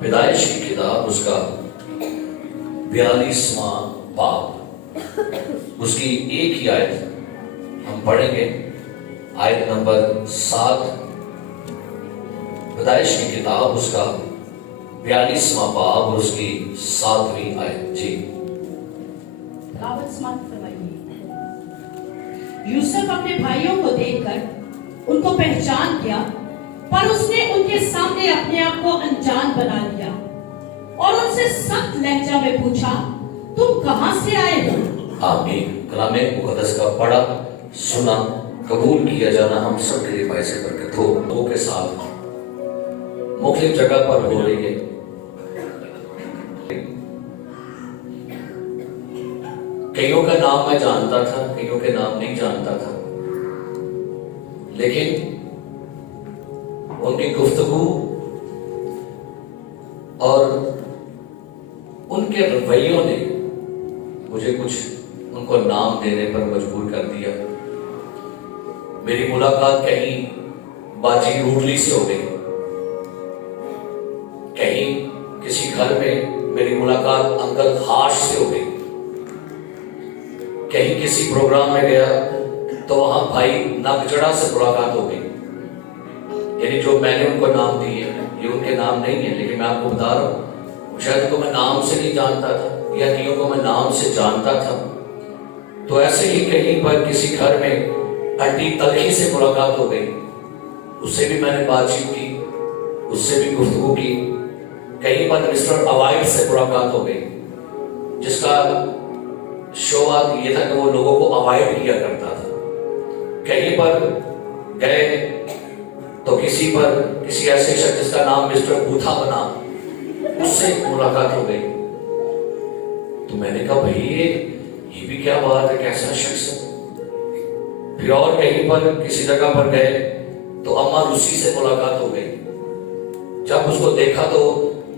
پیدائش کی کتاب اس کا 42واں باب، اس کی ایک ہی آیت ہم پڑھیں گے، آیت نمبر 7۔ پیدائش کی کتاب اس کا 42واں باب اور اس کی 7ویں آیت۔ جی یوسف اپنے بھائیوں کو دیکھ کر ان کو پہچان کیا، پر اس نے ان کے سامنے اپنے آپ کو انجان بنا لیا اور ان سے سخت لہجہ میں پوچھا، تم کہاں سے آئے ہو؟ آمین۔ کلام مقدس کا پڑھا سنا قبول کیا جانا ہم سب کے لیے باعث برکت ہو۔ لوگوں کے ساتھ مختلف جگہ پر ہو رہی ہے، کئیوں کا نام میں جانتا تھا، کئیوں کے نام نہیں جانتا تھا، لیکن ان کی گفتگو اور ان کے رویوں نے مجھے کچھ ان کو نام دینے پر مجبور کر دیا۔ میری ملاقات کہیں باجی روڈلی سے ہو گئی، کہیں کسی گھر میں میری ملاقات انکل خاش سے ہو گئی، کہیں کسی پروگرام میں گیا تو وہاں بھائی نگجڑا سے ملاقات ہو گئی۔ یعنی جو میں نے ان کو نام دیے یہ ان کے نام نہیں ہے، لیکن میں آپ کو بتا رہا ہوں، شاید ان کو میں نام سے نہیں جانتا تھا یا کئیوں کو میں نام سے جانتا تھا۔ تو ایسے ہی کہیں پر کسی گھر میں انٹی تلخی سے ملاقات ہو گئی، اس سے بھی میں نے بات چیت کی، اس سے بھی گفتگو کی۔ کہیں پر مسٹر اوائڈ سے ملاقات ہو گئی، جس کا شعار یہ تھا کہ وہ لوگوں کو اوائڈ کیا کرتا تھا۔ کہیں پر گئے تو کسی ایسے شخص جس کا نام مسٹر بوتھا بنا، اس سے ملاقات ہو گئی۔ تو میں نے کہا بھائی یہ بھی کیا بات ہے، کیسا شخص ہے۔ پھر اور کہیں پر کسی جگہ پر گئے تو اماں روسی سے ملاقات ہو گئی۔ جب اس کو دیکھا تو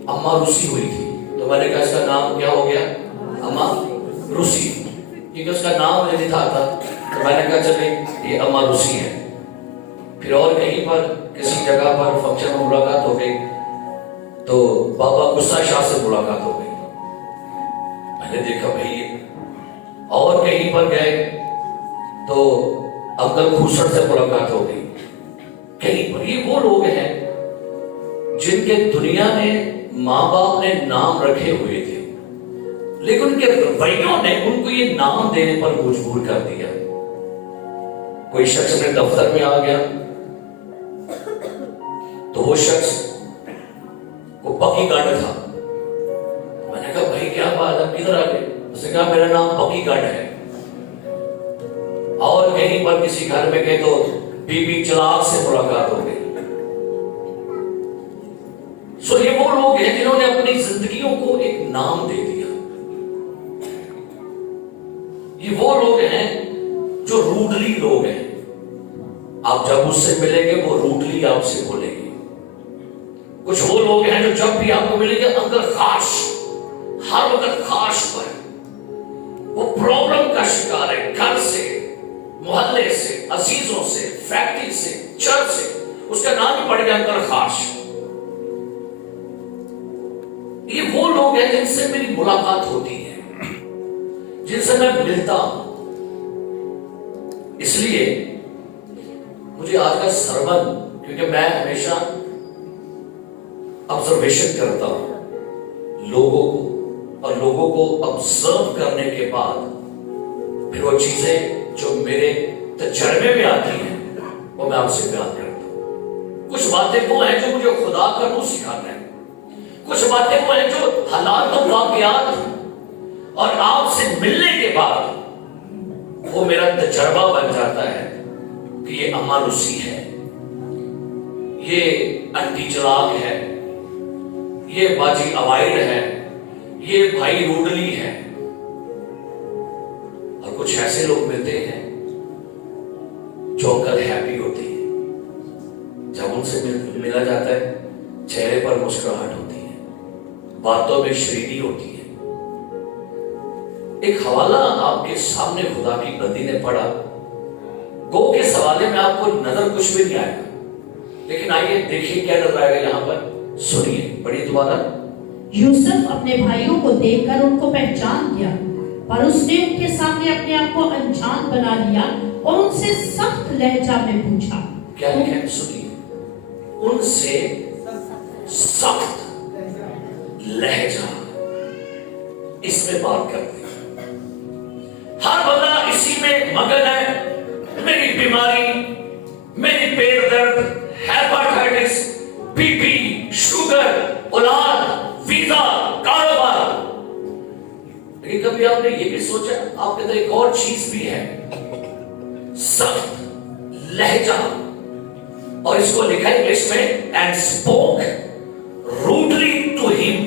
اماں روسی ہوئی تھی، تو میں نے کہا اس کا نام کیا ہو گیا، اماں روسی، کیونکہ اس کا نام مجھے نہیں تھا آتا، تو میں نے کہا چلے یہ اماں روسی ہے۔ پھر اور کہیں پر کسی جگہ پر فنکشن میں ملاقات ہو گئی تو بابا غصہ شاہ سے ملاقات ہو گئی۔ میں نے دیکھا بھائی، اور کہیں پر گئے تو انکل کھوسڑ سے ملاقات ہو گئی۔ کہیں پر یہ وہ لوگ ہیں جن کے دنیا میں ماں باپ نے نام رکھے ہوئے تھے، لیکن ان کے رویوں نے ان کو یہ نام دینے پر مجبور کر دیا۔ کوئی شخص اپنے دفتر میں آ گیا تو وہ شخص کو پکی گنڈ تھا۔ میں نے کہا بھائی کیا بات ہے، کدھر آ گئے؟ اس نے کہا میرا نام پکی گنڈ ہے۔ اور کہیں پر کسی گھر میں گئے تو بی بی چلاک سے ملاقات ہو گئی۔ سو یہ وہ لوگ ہیں جنہوں نے اپنی زندگیوں کو ایک نام دے دیا۔ یہ وہ لوگ ہیں جو روڈلی لوگ ہیں، آپ جب اس سے ملیں گے وہ روڈلی آپ سے بولیں گے۔ کچھ وہ لوگ ہیں جو جب بھی آپ کو ملیں گے انکل خاش، ہر وقت خاش پر وہ پرابلم کا شکار ہے، گھر سے، محلے سے، عزیزوں سے، فیکٹری سے، چرچ سے، اس کا نام ہی پڑ گیا انکل خاش۔ یہ وہ لوگ ہیں جن سے میری ملاقات ہوتی ہے، جن سے میں ملتا ہوں۔ اس لیے مجھے آج کا سرمن، کیونکہ میں ہمیشہ آبزرویشن کرتا ہوں لوگوں کو، اور لوگوں کو آبزرو کرنے کے بعد پھر وہ چیزیں جو میرے تجربے میں آتی ہیں وہ میں آپ سے بیان کرتا ہوں۔ کچھ باتیں وہ ہیں جو مجھے خدا کا روح سکھاتا ہے، کچھ باتیں وہ ہیں جو حالات و واقعات اور آپ سے ملنے کے بعد وہ میرا تجربہ بن جاتا ہے کہ یہ اماں روسی ہے، یہ انٹی چلاک ہے، یہ باجی اوائڈ ہے، یہ بھائی روڈلی ہے۔ اور کچھ ایسے لوگ ملتے ہیں جو انکل ہیپی ہوتے ہیں، جب ان سے ملا جاتا ہے چہرے پر مسکراہٹ ہوتی ہے، باتوں میں شریری ہوتی ہے۔ ایک حوالہ آپ کے سامنے خدا کی بندی نے پڑھا، گو کے حوالے میں آپ کو نظر کچھ بھی نہیں آئے گا، لیکن آئیے دیکھیے کیا نظر آئے گا یہاں پر۔ सुनिए, पढ़िए दोबारा। यूसुफ अपने भाइयों को देखकर उनको पहचान गया, पर उसने उनके सामने अपने आप को अनजान बना लिया और उनसे सख्त लहजा में पूछा। क्या लिखा है? सुनिए, उनसे सख्त लहजा, इसमें बात करते हैं। हर बंदा इसी में मगन है। मेरी बीमारी, मेरी पेट दर्द, हेपेटाइटिस, बीपी, शुगर, औलाद, वीजा, कारोबार। लेकिन कभी आपने ये भी सोचा आपके अंदर एक और चीज भी है, सख्त लहजा, और इसको लिखा है इंग्लिश में, and spoke rudely to him,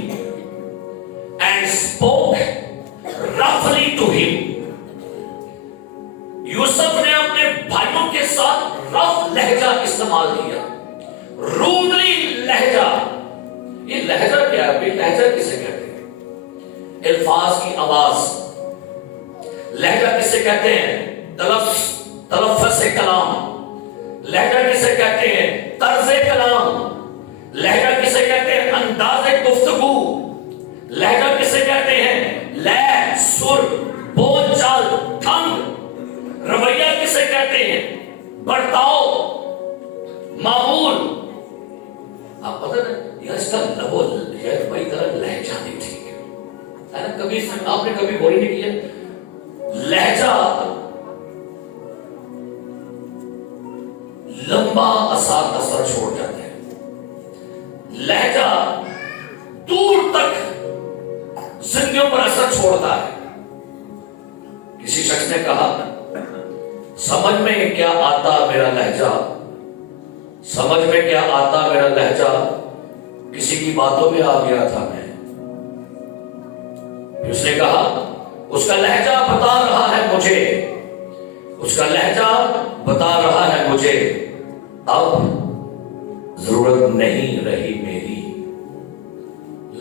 and spoke रफली टू हिम। यूसुफ ने अपने भाइयों के साथ रफ लहजा इस्तेमाल किया, रूडली लहजा। ये लहजा क्या है? लहजा किसे कहते हैं? अल्फाज की आवाज। लहजा किसे कहते हैं? तलफ्फुज़ कलाम। लहजा किसे कहते हैं? तर्ज़े कलाम। लहजा किसे कहते हैं? अंदाज़े गुफ्तगू। लहजा किसे कहते हैं? लय, सुर, बोल चाल, ढंग। रवैया किसे कहते हैं? बर्ताव, मामूल। आप पता ना, यह इसका लबो यह वही तरह लहजा नहीं थी, है ना? कभी आपने कभी बोली नहीं किया लहजा लंबा असर छोड़ जाता है। लहजा दूर तक जिंदगियों पर असर छोड़ता है। किसी शख्स ने कहा, समझ में क्या आता मेरा लहजा, समझ में क्या आता मेरा लहजा, किसी की बातों में आ गया था मैं। उसने कहा, उसका लहजा बता रहा है मुझे, उसका लहजा बता रहा है मुझे, अब जरूरत नहीं रही मेरी।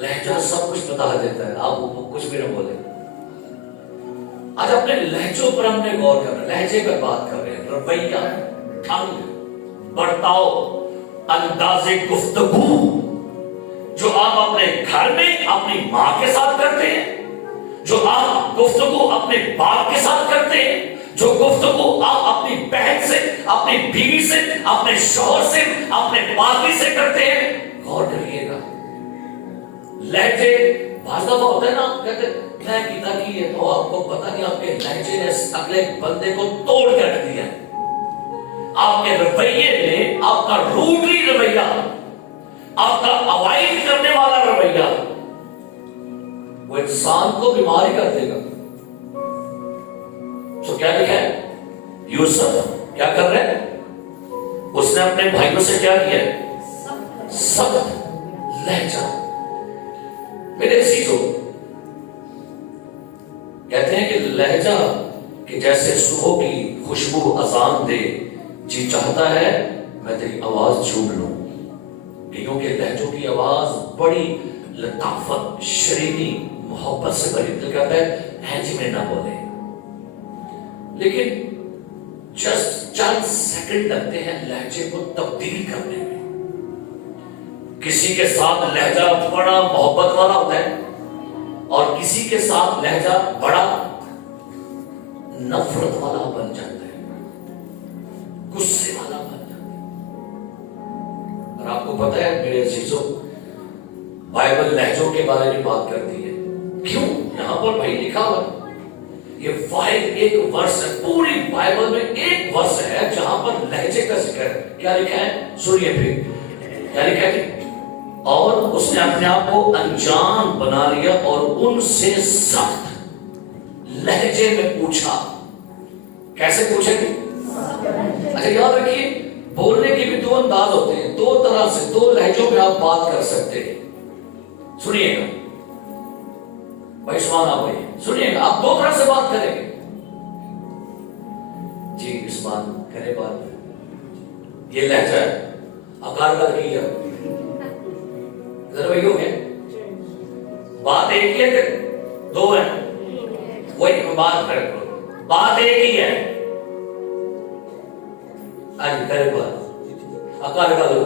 लहजा सब कुछ बता देता है, आप कुछ भी ना बोले। आज अपने लहजों पर हमने गौर करना, लहजे पर बात कर रहे हैं। रवैया, ढंग, बर्ताव, अंदाज़े गुफ्तगू, जो आप अपने घर में अपनी मां के साथ करते हैं, जो आप गुफ्तगू अपने बाप के साथ करते हैं, जो गुफ्तगू आप अपनी बहन से, अपनी बीवी से, अपने शौहर से, अपने बाकी से करते हैं, गौर करिएगा। लहजे बाज़ दफा होता है ना, कहते मैं गीता की है, तो आपको पता नहीं आपके लहजे ने अगले बंदे को तोड़ के रख दिया। आपके रवैये ने, आपका रूडली रवैया, आपका अवॉइड करने वाला रवैया, वो इंसान को बीमारी कर देगा। तो क्या लिखा है? यूसुफ क्या कर रहे हैं? उसने अपने भाइयों से क्या किया? सख्त लहजा। मेरे अजीजों, कहते हैं कि लहजा कि जैसे सुबह की खुशबू अजान दे, जी चाहता है मैं तेरी आवाज झूम लूं। कईयों के लहजों की आवाज बड़ी लताफत, शरीनी, मोहब्बत से भरी। दिल कहता है जी में ना बोले, लेकिन जस्ट चंद सेकंड लगते हैं लहजे को तब्दील करने में। किसी के साथ लहजा बड़ा मोहब्बत वाला होता है और किसी के साथ लहजा बड़ा नफरत वाला बन जाता है, गुस्से वाला बन जाता है। और आपको पता है मेरे अजीजों, बाइबल लहजों के बारे में बात करती है। क्यों? यहां पर भाई लिखा हुआ, ये वाहिद एक वर्ष है, पूरी बाइबल में एक वर्ष है जहां पर लहजे का जिक्र है। क्या लिखा है? सुनिए फिर क्या लिखा है? और उसने अपने आप को अनजान बना लिया और उनसे सख्त लहजे में पूछा। कैसे पूछेंगे? अच्छा याद रखिए, बोलने के भी दो अंदाज होते हैं, दो तरह से, दो लहजों में आप बात कर सकते हैं। सुनिएगा भाई, सुभान आप भाई सुनिएगा, आप दो तरह से बात करेंगे। जी उस्मान करे बात, ये लहजा है, आकार का रखिएगा, जरा वही हो गया। बात एक ही है कि दो है? वही बात करें, बात एक ही है। आज करे बात, आकार का दो।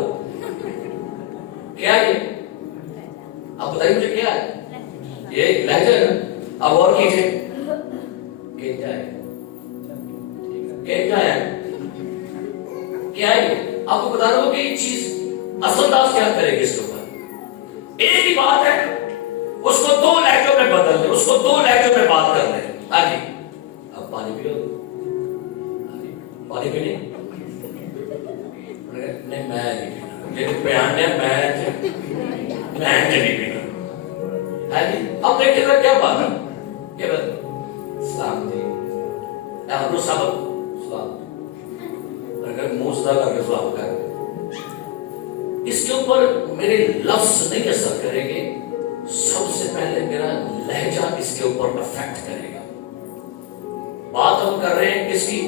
क्या ये? आप बताइए मुझे क्या है? ये लहजा है ना? अब और कीजिए, ये क्या है? ये क्या है? क्या है ये? आपको बता रहा हूं कि ये चीज असरअंदाज क्या करेगी इसके ऊपर। एक ही बात है, उसको दो लहजों में बदल ले, उसको दो लहजों में बात कर ले। आगे अब पानी पियो, पानी पीने नहीं, मैं नहीं पीना, मेरे बयान है मैं नहीं पीना। अब देखिएगा क्या बात है, ये सलाम जी, हम लोग सब सलाम, अगर मुंह सदा करके सलाम कर, इसके ऊपर मेरे लफ्ज नहीं असर करेंगे, सबसे पहले मेरा लहजा इसके ऊपर अफेक्ट करेगा। बात हम कर रहे हैं किसकी?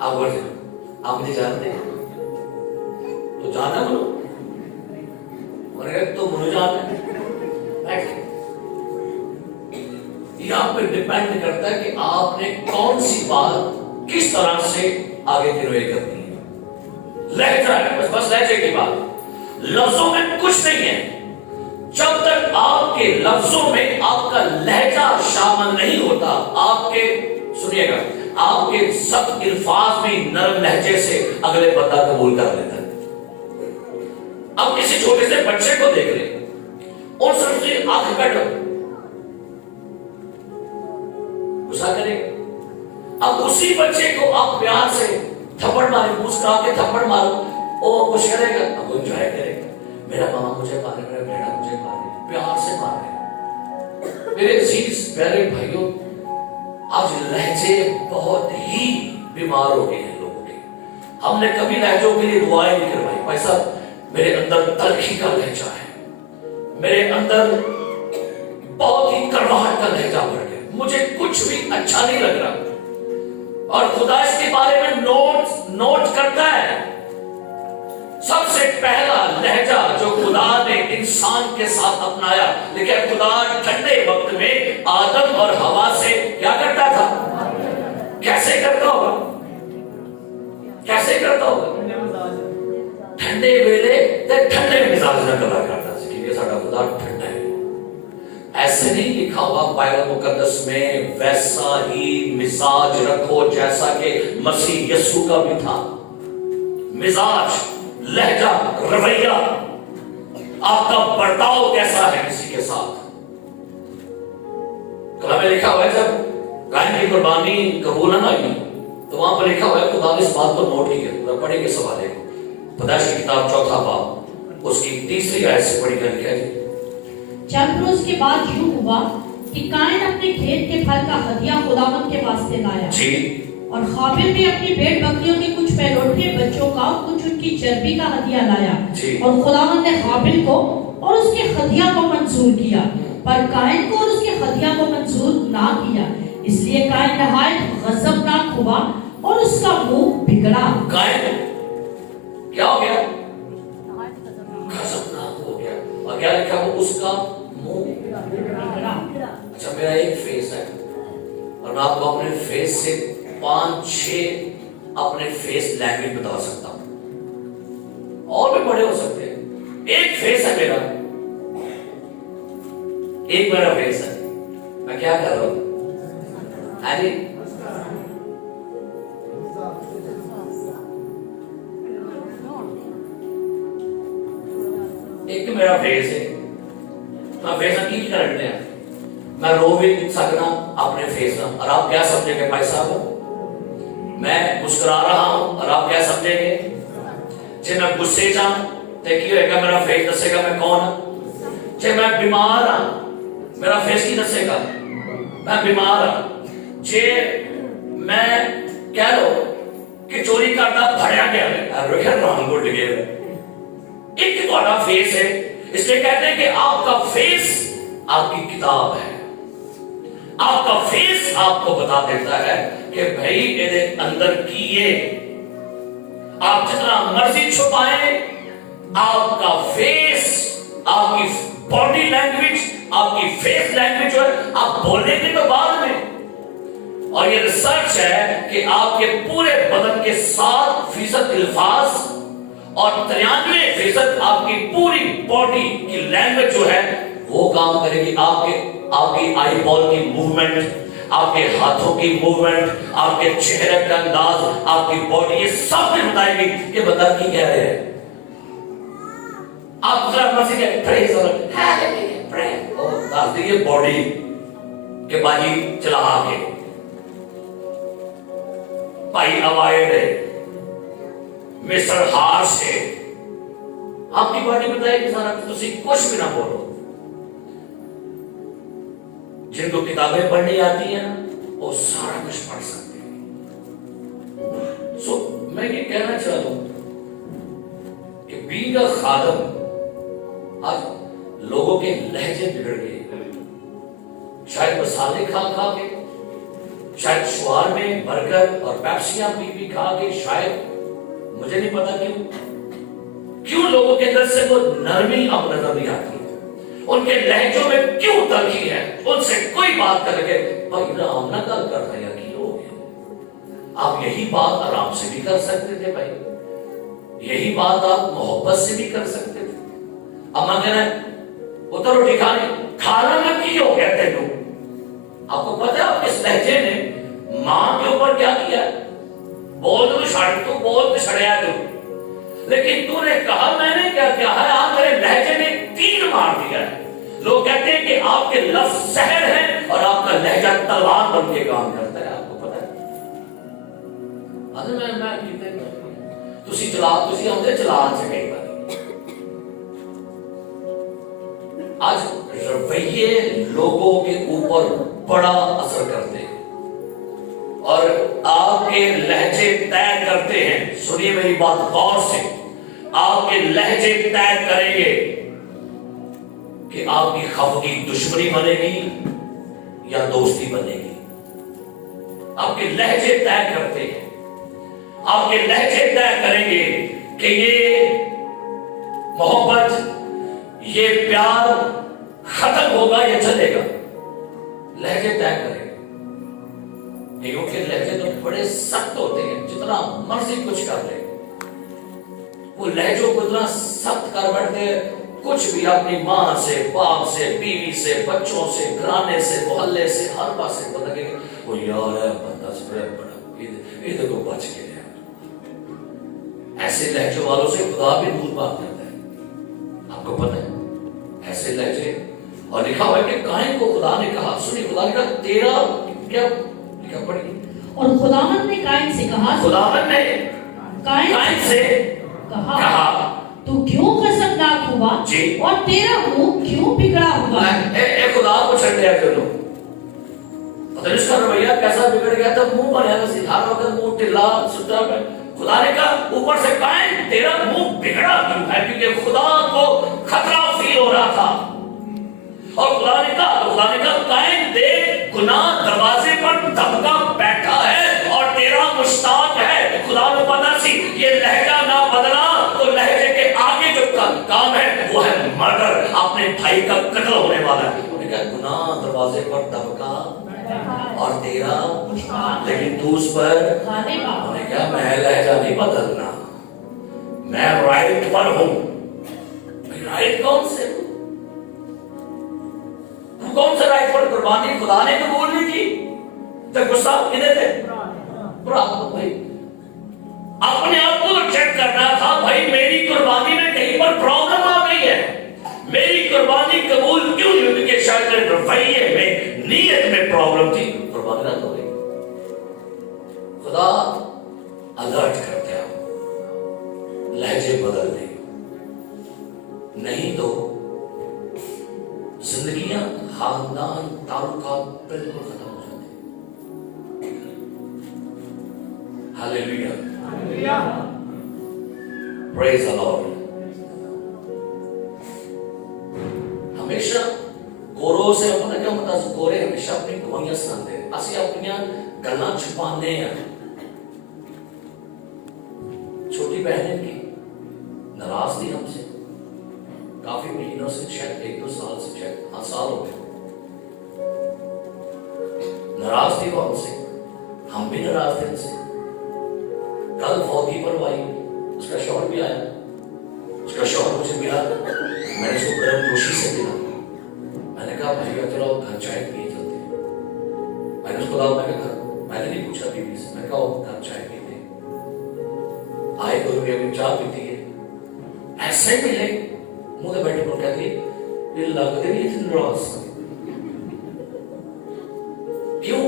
आप मुझे जानते हैं तो जाना बोलो, और अगर तो मुझे जानना है, ये आप पे डिपेंड करता है कि आपने कौन सी बात किस तरह से आगे कन्वे करनी है। लहजा है, बस लहजे की बात, लफ्जों में कुछ नहीं है। जब तक आपके लफ्जों में आपका लहजा शामिल नहीं होता, आपके सुनिएगा, आपके सब अल्फाज भी नरम लहजे से अगले बंदा कबूल कर लेता है। अब किसी छोटे से बच्चे को देख ले और सबसे आंख कट गुस्सा करेगा। अब उसी बच्चे को आप प्यार से थप्पड़ मारे, मुस्कुरा के थप्पड़ मारो, वो कुछ करेगा, अब वो एंजॉय करेगा। मेरा मामा मुझे मारे, मेरा बेटा मुझे मारे, प्यार से मारे। मेरे अजीज प्यारे भाइयों, आज लहजे बहुत ही बीमार हो गए हैं लोगों के। हमने कभी लहजों के लिए दुआएं नहीं करवाई। भाई साहब, मेरे अंदर तलखी का लहजा है, मेरे अंदर बहुत ही कड़वाहट का लहजा भर गया, मुझे कुछ भी अच्छा नहीं लग रहा। और खुदा इसके बारे में नोट करता है। सबसे पहला लहजा जो खुदा ने इंसान के साथ अपनाया, लेकिन खुदा ठंडे वक्त में आदम और हवा से क्या करता था? कैसे करता होगा? कैसे करता होगा? ठंडे वेले ठंडे मिजाज न करा करता था, क्योंकि साਡਾ खुदा ठंडा है। ऐसे नहीं लिखा हुआ बाइबल मुकद्दस में, वैसा ही मिजाज रखो जैसा कि मसीह यीशु का भी था। मिजाज, लहजा, रवैया, आपका बर्ताव कैसा है किसी के साथ। कलाम में लिखा हुआ है जब गाय की कुर्बानी कबूल न हुई तो वहां पर लिखा हुआ है, खुदा ने इस बात को नोट किया। पढ़ेंगे इस हवाले को, पैदाइश की किताब 4वां बाब उसकी 3री आयत से पढ़ी कर लिखा है। 4 रोज के बाद यूं हुआ कि कायन अपने खेत के फल का हदिया खुदावंद के वास्ते लाया जी, और हाबिल भी अपनी भेड़ बकरियों के कुछ पहलौठे बच्चों का, कुछ उनकी चर्बी का हदिया लाया। और खुदावंद ने हाबिल को और उसके हदिया को मंजूर किया, पर कायन को और उसके हदिया को मंजूर ना किया। इसलिए कायन नहायत गजबनाक हुआ और उसका मुंह बिगड़ा। कायन क्या हो गया? गजबनाक हो गया। और क्या लिखा हो? उसका मुंह बिगड़ा। अच्छा, मेरा एक फेस है और मैं आपको अपने फेस से 5-6 अपने फेस लैंग्वेज बता सकता हूं, और भी बड़े हो सकते हैं। एक फेस है मेरा, एक मेरा फेस है, मैं क्या कर रहा हूं? एक तो मेरा फेस है, मैं फेस की करते हैं, मैं रो भी सकना अपने फेस ना। और आप क्या समझेंगे भाई साहब? मैं मुस्कुरा रहा हूं और आप क्या समझेंगे? जे मैं गुस्से जा तो की होएगा? मेरा फेस दसेगा मैं कौन हूं। जे मैं बीमार हूं, मेरा फेस की दसेगा मैं बीमार हूं। जे मैं कह लो कि चोरी करता फड़िया गया एक तुम्हारा फेस है। इसलिए कहते हैं कि आपका फेस आपकी किताब है। आपका फेस आपको बता देता है कि भाई मेरे अंदर की ये, आप जितना मर्जी छुपाएं, आपका फेस, आपकी बॉडी लैंग्वेज, आपकी फेस लैंग्वेज जो है, आप बोलेंगे तो बाद में। और ये रिसर्च है कि आपके पूरे बदन के 7% अल्फाज और 93% आपकी पूरी बॉडी की लैंग्वेज जो है वो काम करेगी। आपकी आई बॉल की मूवमेंट, आपके हाथों की मूवमेंट, आपके चेहरे का अंदाज, आपकी बॉडी, ये सब कुछ बताएगी कि बता की कह रहे हैं। आप जरा मसीह के प्रेज और प्रेज और दास दी बॉडी के बाजी चला के भाई अवायड है मिस्टर हार्श है, आपकी बॉडी बताएगी सारा कुछ, कुछ भी ना बोलो। जिनको किताबें पढ़नी आती हैं वो सारा कुछ पढ़ सकते हैं। सो मैं ये कहना चाहता हूं कि बीइंग अ खादम, आज लोगों के लहजे बिगड़ गए, शायद मसाले खा के, शायद शुआर में बर्गर और पेप्सियां पी खा के, शायद मुझे नहीं पता क्यों लोगों के अंदर से वो नरमी अब नजर नहीं आती, उनके लहजों में क्यों तलखी है। उनसे कोई बात कर लगे, भाई राम ना गल कर रहा है, की हो गया। आप यही बात आराम से भी कर सकते थे भाई, यही बात आप मोहब्बत से भी कर सकते थे। अम्मा कहना उतर रोटी खाना में की हो गया तेनू। आपको पता है आप इस लहजे ने मां के ऊपर क्या किया? बोल तो छड़, तू बोल तो छड़िया तू, लेकिन तूने कहा मैंने क्या किया है? आप मेरे लहजे ने तीर मार दिया है। लोग कहते हैं कि आपके लफ्ज जहर हैं और आपका लहजा तलवार बन के काम करता है। आपको पता है? मैं तुसी आउंदे चलान से कई बार आज रवैये लोगों के ऊपर बड़ा असर करते हैं और आपके लहजे तय करते हैं। सुनिए मेरी बात गौर से, आपके लहजे तय करेंगे कि आपकी खफगी दुश्मनी बनेगी या दोस्ती बनेगी। आपके लहजे तय करते हैं, आपके लहजे तय करेंगे कि ये मोहब्बत, ये प्यार खत्म होगा या चलेगा। लहजे तय करेंगे। कईयों के लहजे तो बड़े सख्त होते हैं, जितना मर्जी कुछ कर ले वो लहजों को इतना सख्त कर बैठते, कुछ भी अपनी मां से, बाप से, बीवी से, बच्चों से, घराने से, मोहल्ले से, हर पास से पता कि वो यार है बंदा से बड़ा इधर को बच के रहा। ऐसे लहजों वालों से खुदा भी दूर बात करता है। आपको पता है ऐसे लहजे, और लिखा हुआ है कि कायन को खुदा ने कहा, सुनिए खुदा ने कहा तेरा क्या लिखा पढ़िए। और खुदावंद ने कायन से कहा, खुदावंद ने कायन से कहा तू क्यों खसमनाक हुआ और तेरा मुंह क्यों बिगड़ा हुआ? खुदा को छड़ दिया चलो, पता इसका रवैया कैसा बिगड़ गया था। मुंह बनाया हर वक्त मुंह टिल्ला सुतरा में। खुदा ने कहा ऊपर से कायन तेरा मुंह बिगड़ा क्यों है? क्योंकि खुदा को खतरा फील हो रहा था। और खुदा ने कहा कायन देख गुनाह दरवाजे पर दबका बैठा है और तेरा मुश्ताक है। खुदा को पता सी ये लहजा ना बदला तो लहजे के आगे जो काम है वो है मर्डर, अपने भाई का कत्ल होने वाला है। उन्होंने कहा गुनाह दरवाजे पर दबका और तेरा, लेकिन तू उस पर, उन्होंने कहा मैं लहजा नहीं बदलना, मैं राइट पर हूं। राइट कौन से? कौन सा राइट पर? कुर्बानी खुदा ने कबूल नहीं की तो गुस्सा किधर थे? भाई अपने आप को चेक करना था, भाई मेरी कुर्बानी में कहीं पर प्रॉब्लम आ गई है, मेरी कुर्बानी कबूल क्यों नहीं हुई? कि शायद मेरे रवैये में, नीयत में प्रॉब्लम थी, कुर्बानी रद्द हो गई। खुदा अलर्ट करते हैं, लहजे बदल दे, नहीं तो जिंदगियां, खानदान, ताल्लुकात बिल्कुल खत्म हो जाते। Hallelujah, praise the Lord. हमेशा गोरों से पता क्या होता है? गोरे हमेशा अपनी गवाहियां सुनाते हैं, असि अपनियां गल्लां छुपाने हैं। छोटी बहन की नाराज थी हमसे काफी महीनों से, शायद 1-2 साल से, शायद हाँ साल हो गए। नाराज थी वो हमसे, हम भी नाराज थे उनसे। कल फौजी पर आई, उसका शौहर भी आया, उसका शौहर मुझे मिला, मैंने उसको गर्म जोशी से मिला। मैंने कहा भाई चलो घर चाय पिए चलते हैं। मैंने उसको कहा, मैंने नहीं पूछा बीवी से, मैंने कहा घर चाय पीते आए तो अभी चाय पीती है, ऐसे मिले मुझे बैठे पर कहती ये लगते नहीं इतने नाराज। क्यों?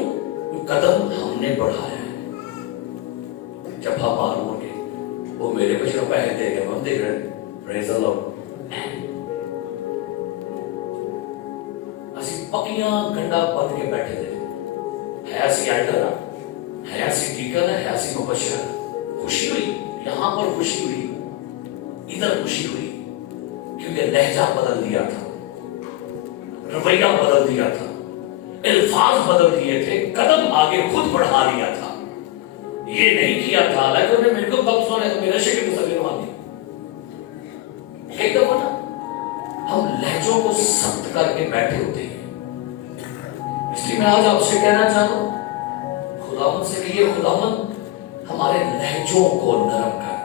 कदम हमने बढ़ाया है। जब हम मालूम के वो मेरे कुछ रुपए दे गए, हम देख रहे हैं प्रेज द लॉर्ड। ਅਸੀਂ ਪੱਕੀਆਂ ਗੰਡਾ ਬੰਦ ਕੇ ਬੈਠੇ थे, है ऐसी एल्डर, है ऐसी डीकन, है ऐसी मुबशर। खुशी हुई, यहां पर खुशी हुई, इधर खुशी हुई, क्योंकि लहजा बदल दिया था, रवैया बदल दिया था, अल्फाज बदल दिए थे, कदम आगे खुद बढ़ा लिया था। ये नहीं किया था, हालांकि उन्हें मेरे को कब सोने मेरे शक्ल को सभी मान दिया। एक दफा ना हम लहजों को सख्त करके बैठे होते हैं। इसलिए मैं आज आपसे कहना चाहता हूं, खुदावंद से कहिए, खुदावंद हमारे लहजों को नरम कर,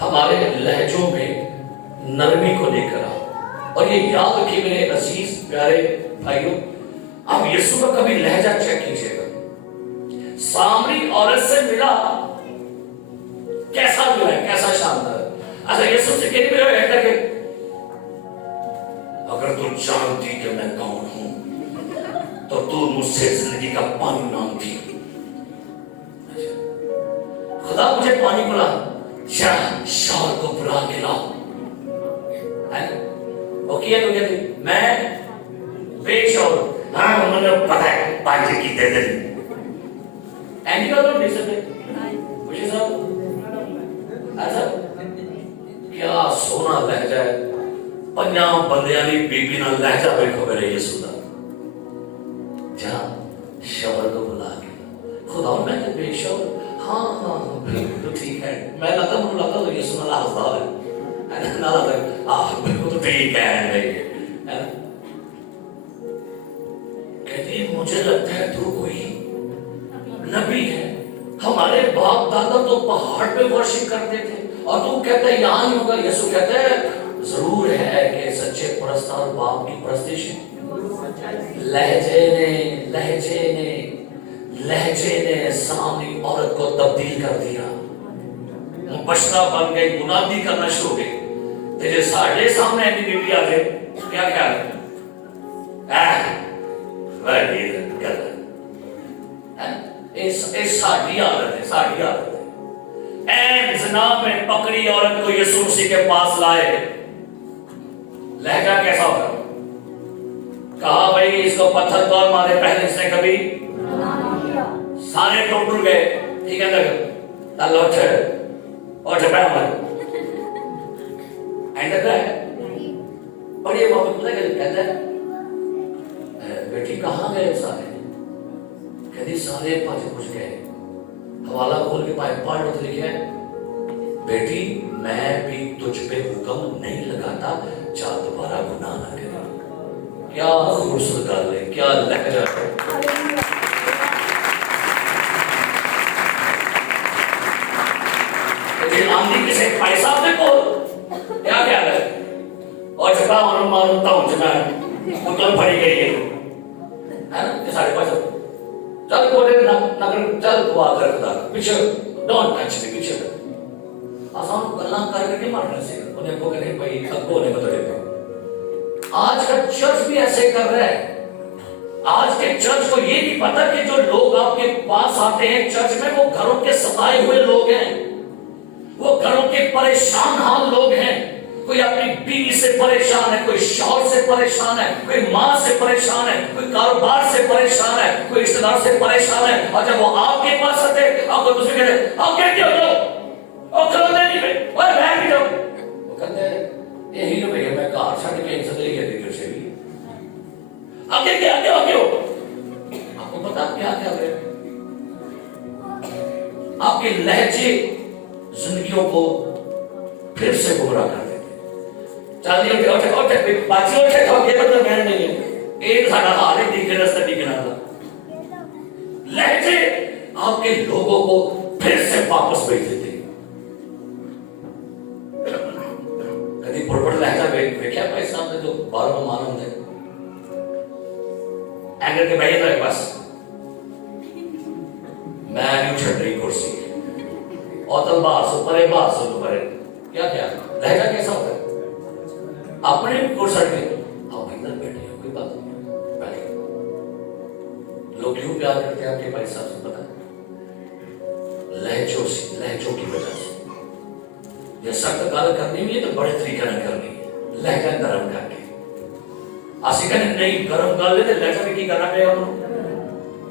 हमारे लहजों में नरमी को लेकर आओ। और ये याद रखिए मेरे अजीज प्यारे भाइयों, आप यीशु का कभी लहजा चेक कीजिएगा। सामरी औरत से मिला, कैसा मिला है, कैसा शानदार। अच्छा यीशु से कहने मिला है कि अगर तू जानती कि मैं कौन हूं तो तू मुझसे जिंदगी का पानी मांगती। खुदा मुझे पानी पिला, शौहर को बुला के लाओ। ओके तो कहती मैं बेशौहर, हाँ मुझे पता है पानी की दे दे एंडी का तो नहीं सकते मुझे सब। अच्छा क्या सोना लहजा है, पंजाब बंदियां दी बीबी ना लहजा देखो मेरे यीशु दा। जा शौहर को बुला के, खुदा मैं तो बेशौहर, हाँ हाँ बिल्कुल तो ठीक है। मैं लगा मुझे लगा तो यीशु ना लाजदा है ना, लगा बिल्कुल तो ठीक है ना। कहती मुझे लगता है तू कोई नबी है, हमारे बाप दादा तो पहाड़ पे वर्शिप करते थे और तू कहता है यहाँ नहीं होगा। यीशु कहता है जरूर है कि सच्चे परस्तार बाप की परस्तिश है। लहजे ने सामने औरत को तब्दील कर दिया, मुबशरा बन गई, मुनादी करना शुरू हो गई। तेरे साढ़े सामने ऐसी बीबी आ गए, क्या ख्याल है? साड़ी आदत है, साड़ी आदत है। ज़िना में पकड़ी औरत को यीशु मसीह के पास लाए, लहजा कैसा होगा? कहा भाई इसको पत्थर कौन मारे, पहले इसने कभी सारे टूट गए। ठीक है ना, और और ये बात कहता है बेटी कहाँ गए सारे? कहती सारे पाँच कुछ गए। हवाला खोल के पढ़ लो तो लिखे है बेटी मैं भी तुझ पे हुक्म नहीं लगाता, जा दोबारा गुनाह ना करे। क्या खूबसूरत गल है, क्या लहजा है। आंधी किसे भाई साहब देखो क्या क्या है, और जगह मानता हूँ जगह हुक्म पड़ी गई है ना, ये साढ़े पाँच चल कोटे नगर चल दुआ कर खुदा पीछे डोंट टच मी पीछे आसान गल्ला करके मारने से उन्हें को कहने भाई अगो ने बता देते। आज का चर्च भी ऐसे कर रहा है। आज के चर्च को ये नहीं पता कि जो लोग आपके पास आते हैं चर्च में वो घरों के सताए हुए लोग हैं, वो घरों के परेशान हाल लोग हैं। कोई अपनी बीवी से परेशान है, कोई शौहर से परेशान है, कोई माँ से परेशान है, कोई कारोबार से परेशान है, कोई रिश्तेदार से परेशान है। और जब वो आपके पास आते आपको दूसरे कहते आप क्या क्यों हो और खलोते नहीं भाई ओए बहन भी जाओ, वो कहते हैं यही तो भैया मैं कार छड़ के इनसे ले गया देखो से भी आगे क्या आगे आगे हो। आपको पता क्या क्या है? आपके लहजे जिंदगियों को फिर से गुमराह कर देते। चाली उठे उठे उठे बाजी उठे तो ये मतलब कहना नहीं है एक सारा हाल ही दिखे रास्ता दिखे ना था। लहजे आपके लोगों को फिर से वापस भेज देते। एंकर के बैठे रहे बस मैं नहीं छड़ रही कुर्सी और तो बाहर सो तो परे क्या क्या लहजा कैसा होता है अपने कुर्सी के आप इधर बैठे हो कोई बात नहीं बैठे लोग क्यों प्यार करते हैं आपके भाई साहब से पता है लहजों की वजह से ये सख्त गल करनी भी है तो बड़े तरीके से करनी है लहजा नरम करके ਅਸੀਂ ਕਹਿੰਦੇ ਨਹੀਂ ਗਰਮ ਗੱਲ ਤੇ ਲੈ ਕੇ ਕੀ ਕਰਨਾ ਪਿਆ ਉਹਨੂੰ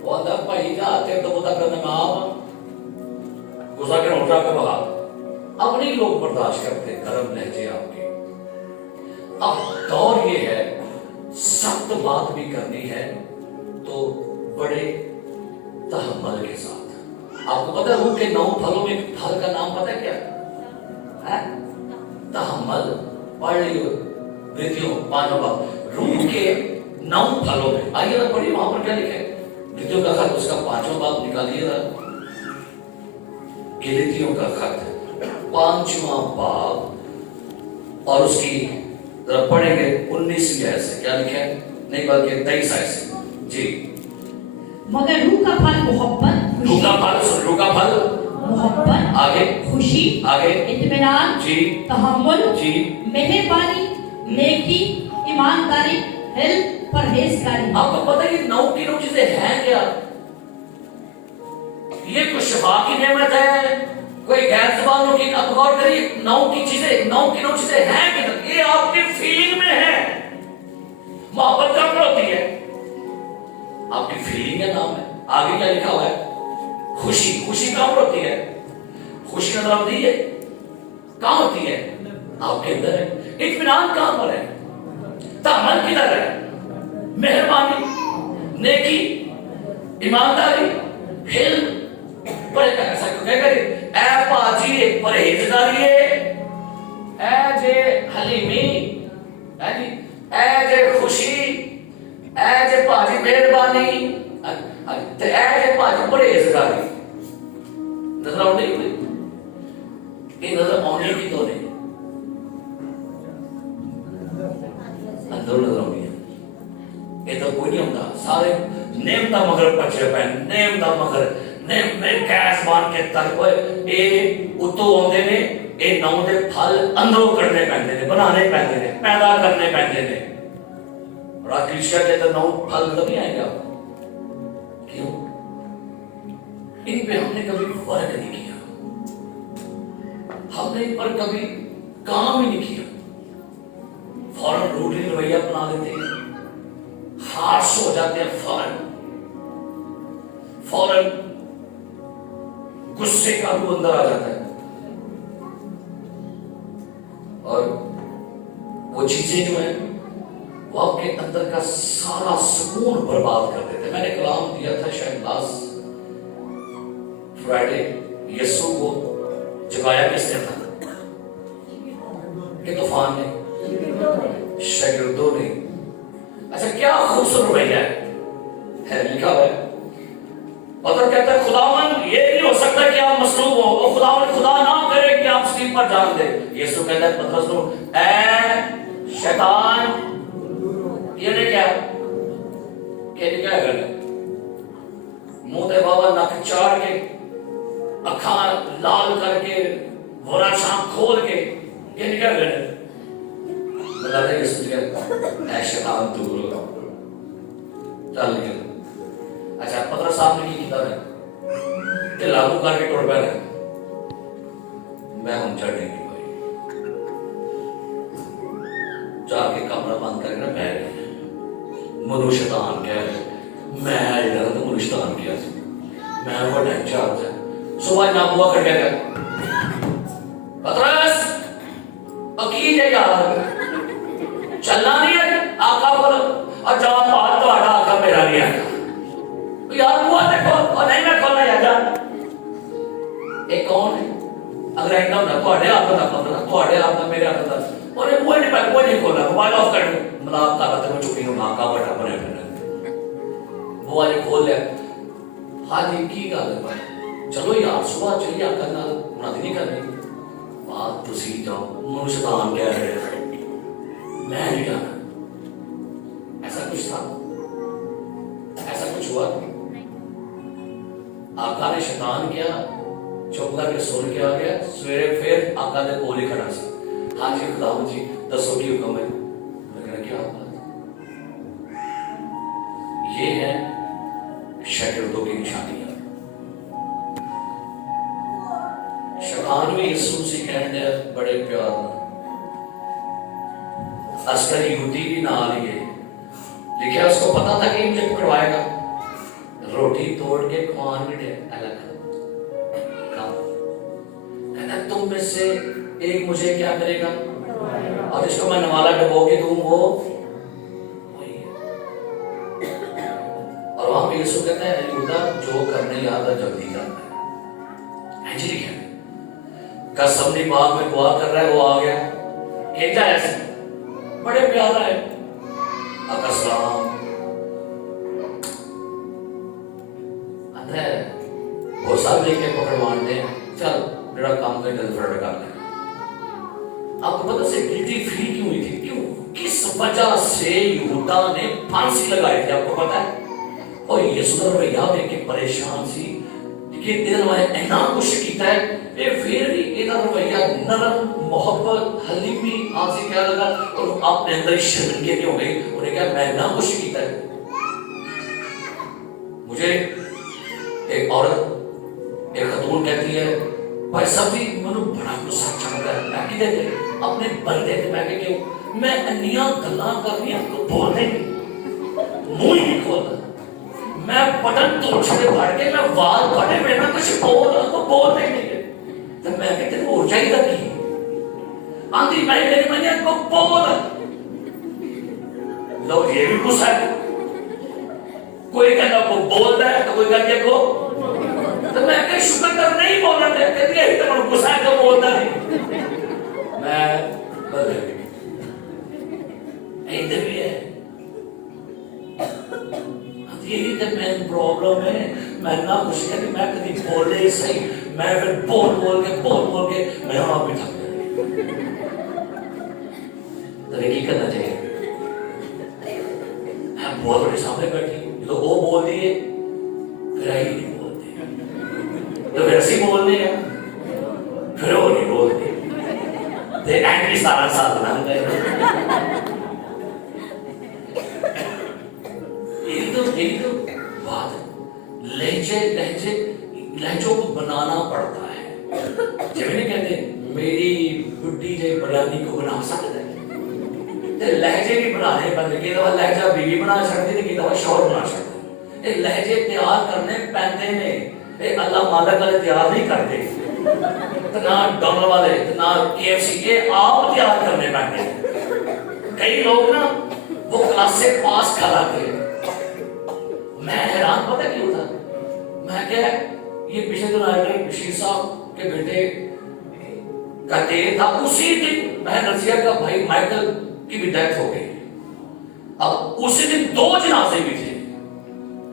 ਉਹ ਆਂਦਾ ਭਾਈ ਜਾ ਤੇ तो बता करने में आप गुस्सा के उठा के बहा अपने लोग बर्दाश्त करते गरम लहजे आपके अब दौर ये है सख्त बात भी करनी है तो बड़े तहम्मुल के साथ आपको पता है रूह के 9 फलों में एक फल का नाम पता है क्या है तहम्मुल पढ़ लियो वृत्तियों पांचवा रूह के 9 फलों में आइए ना पढ़िए वहां पर क्या लिखे वृत्तियों का खत उसका 5वां बाब निकालिएगा गिलतियों का खत 5वां बाब और उसकी जरा पढ़ेंगे 19वीं आयत से क्या लिखे नहीं बल्कि 23 आयत से जी मगर रूह का फल मोहब्बत रूह का फल मोहब्बत आगे खुशी आगे इत्मीनान जी तहम्मुल जी मेहरबानी नेकी ईमानदारी हिल्म परहेजगारी आपको पता है कि 9 की 9 चीजें हैं क्या ये कोई शिफा की नेमत है कोई गैर ज़ुबानों की अब गौर करिए 9 की 9 चीजें हैं कि ये आपकी फीलिंग में है मोहब्बत कहाँ पर होती है आपकी फीलिंग का नाम है आगे क्या लिखा हुआ है खुशी कहाँ पर होती है खुशी नजर आती है कहाँ होती है आपके अंदर है इत्मीनान कहाँ पर है तहम्मुल किधर है मेहरबानी नेकी ईमानदारी हिल्म परहेज ऐसा क्यों कह करे ऐ पाजी एक परहेजगारी है ऐ जे हलीमी है जी ऐ जे खुशी ऐ जे पाजी मेहरबानी ते ऐ जे पाजी परहेजगारी नजर आउंदी ये नजर आउंदी की तो नहीं अंदर नजर आउंदी ये तो कोई नहीं होता सारे नेम दा मगर पछे पे नेम दा मगर नेम में कैस मान के तक ए उतो आंदे ने ए 9 दे फल अंदरों करने पैंदे ने बनाने पैंदे ने पैदा करने पैंदे ने राकेशिया के तो 9 फल नहीं आएंगे आपको क्यों इन पे हमने कभी वर्क नहीं किया हमने इन पर कभी काम ही नहीं किया फौरन रूढ़ी रवैया अपना लेते हैं हार्श हो जाते हैं फौरन गुस्से का रूह अंदर आ जाता है और वो चीजें जो है वो आपके अंदर का सारा सुकून बर्बाद कर देते हैं मैंने कलाम दिया था शायद लास्ट फ्राइडे यीशु को जगाया किसने था कि तूफान ने शागिर्दों ने अच्छा क्या खूबसूरत रवैया है लिखा हुआ है और कहता है खुदावन ये नहीं हो सकता कि आप मसलूब हो और खुदावन खुदा ना करे कि आप स्लीप पर जान दे यीशु कहता है पतरस को ऐ शैतान ये ने क्या कर मुंह दे बाबा नक चाड़ के अखा लाल करके भोरा शाम खोल के ये क्या कर बताते हैं यीशु क्या ऐ शैतान दूर हो चल निकल अच्छा पतरस साहब ने की है कि लागू करके टुट पै मैं हम चढ़ने की कोई जाके कमरा बंद करके ना बैठ गया मनु शैतान कह मैं इधर तो मनु शैतान किया मैं बड़ा इंचार्ज है सुबह ना बुआ कर गया पतरस अकीद है यार चलना नहीं है आका पर और जब बात तो आड़ा आका मेरा नहीं आया यार बुआ देखो और नहीं मैं खोलना यार जा एक कौन है अगर एकदम ना थोड़े आप ना पता थोड़े आप ना मेरे आप ना और ये बुआ नहीं खोला मोबाइल ऑफ कर मतलब का बात में चुकी हूं आका बड़ा बने फिर बुआ ने खोल लिया हां जी की गल है चलो यार सुबह चलिए आका ना मुनादी नहीं करनी बात तुसी जाओ मनु शैतान कह रहे मैं नहीं जाना ऐसा कुछ था آقا نے شیطان کیا چپ کر کے سن کے آ گیا. سویرے پھر آقا نے کول ہی کھڑا سی. ہاں جی خداوند جی دسو کی حکم ہے. میں کہا کیا بات. یہ ہے شاگردوں کی نشانیاں. شیطان بھی یسوع سے کہنے بڑے پیار اصغر یہودی بھی نال ہی ہے. لکھا اس کو پتا تھا کہ مجھے پکڑوائے گا. روٹی توڑ کے کھوان بھی دے الگ کہتا تم میں سے ایک مجھے کیا کرے گا اور اس کو میں نوالا ڈبو کے دوں وہ وہی ہے. اور وہاں پہ یسوع کہتا ہے یہودا جو کرنے یاد ہے جلدی کرنا ہے. ایجی لکھا ہے قسم نہیں باغ میں دعا کر رہا ہے وہ آ گیا کہتا ہے ایسے بڑے پیارا ہے. آقا سلام وہ سب لے کے پکڑوان دے چل میرا کام کا جلد فرڈ کر لیں. آپ کو پتہ سے گلٹی فیل کیوں ہوئی تھی؟ کیوں کس وجہ سے یہودا نے پھانسی لگائی تھی آپ کو پتہ ہے؟ اور یسوع کا رویہ دیکھ کے پریشان سی کہ ادھر میں اینا کچھ کیتا ہے اے پھر بھی ادھر رویہ نرم محبت حلیمی آپ سے کیا لگا اور آپ نے اندر شرمندگی نہیں ہو گئی. انہیں کہا میں نہ کچھ کیتا ہے. مجھے ایک عورت ایک خاتون کہتی ہے بھائی صاحب جی مجھے بڑا غصہ چڑھتا ہے. میں کہتے تھے اپنے بندے تھے میں کہ کیوں میں انیاں گلاں کرنی آپ کو بولنے منہ ہی نہیں کھولتا. میں بٹن توڑ چھڑے پھاڑ کے میں وال پھاڑے میں نہ کچھ بولنے نہیں ہے. تو میں کہتے وہ چاہیے تھا کی آندھی میں میری منیا کو بول لو یہ بھی غصہ ہے. کوئی کہنا کو بولتا ہے تو کوئی کہتے کو تو میں کہ شکر کر نہیں بولنا ہے کہتی ہے تو میں غصہ ہے تو بولتا نہیں. میں بدل گئی ایدھر بھی ہے یہی تو مین پرابلم ہے. میں نہ کچھ کہ میں کبھی بول رہے صحیح میں پھر بول کے میں وہاں پہ تھک گیا. ترقی کرنا چاہیے. ہم بہت بڑے سامنے بیٹھی تو وہ بول دیے پھر ہی نہیں بولتے تو پھر اسی بولنے ہیں پھر وہ نہیں بولتے تو اینٹری سارا ساتھ بنا گئے. یہی تو بات ہے. لہجوں کو بنانا پڑتا ہے. جب نہیں کہتے میری بڈی جے بریانی کو بنا سکتا ہے لہجے بھی بنانے پڑتے. کہ دفعہ لہجہ بیوی بنا سکتی تھی کہ دفعہ شوہر بنا سکتے. لہجے تیار کرنے پہنتے نے اللہ مالک والے تیار نہیں کرتے. نہ ڈونر والے نہ KFC کے آپ تیار کرنے پہنتے. کئی لوگ نا وہ کلاس سے پاس کھلاتے ہیں. میں حیران پتہ کیوں تھا. میں کہا یہ پچھلے دن آئے تھے بشیر صاحب کے بیٹے کا ڈے تھا. اسی دن میں نرسیہ کا بھائی مائیکل کی بھی ڈیتھ ہو گئی. اب اسی دن 2 جنازے بھی تھے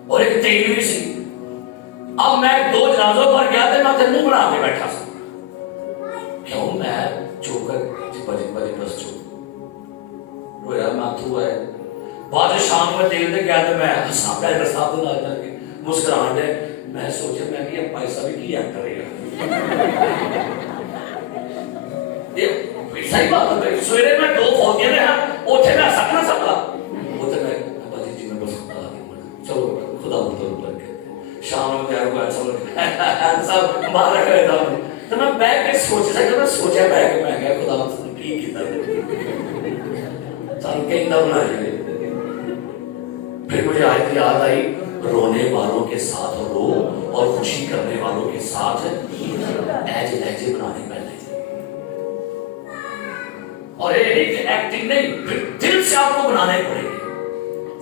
اور ایک 23ویں سی. اب میں 2 جنازوں پر گیا تھا میں منہ بنا کے بیٹھا تھا. کیوں میں چوک کر بس چوک رویا ماتھو ہے. بعد شام میں تیل دے گیا تو میں ہنسا پہلے صاحب کو لا کے مسکراہٹ ہے. میں سوچا میں کہ اب پیسہ بھی کیا کرے گا. یہ صحیح بات ہے. سویرے میں 2 فوجیاں نے اوٹھے میں سکنا سکتا اوٹھے میں ابا جی میں بس خدا دی چلو خدا مطلب کر کے شام میں تیار ہوا چلو سب مارا کرے تھا. تو میں بیٹھ کے سوچا بیٹھ کے میں کہا خدا مطلب کی کیتا چل کے اندر بنا جائے. پھر مجھے آیت یاد آئی رونے والوں کے ساتھ رو اور خوشی کرنے والوں کے ساتھ لہجے بنانے پہلے. اور ایک ایکٹنگ نہیں دل سے آپ کو بنانے پڑے گی.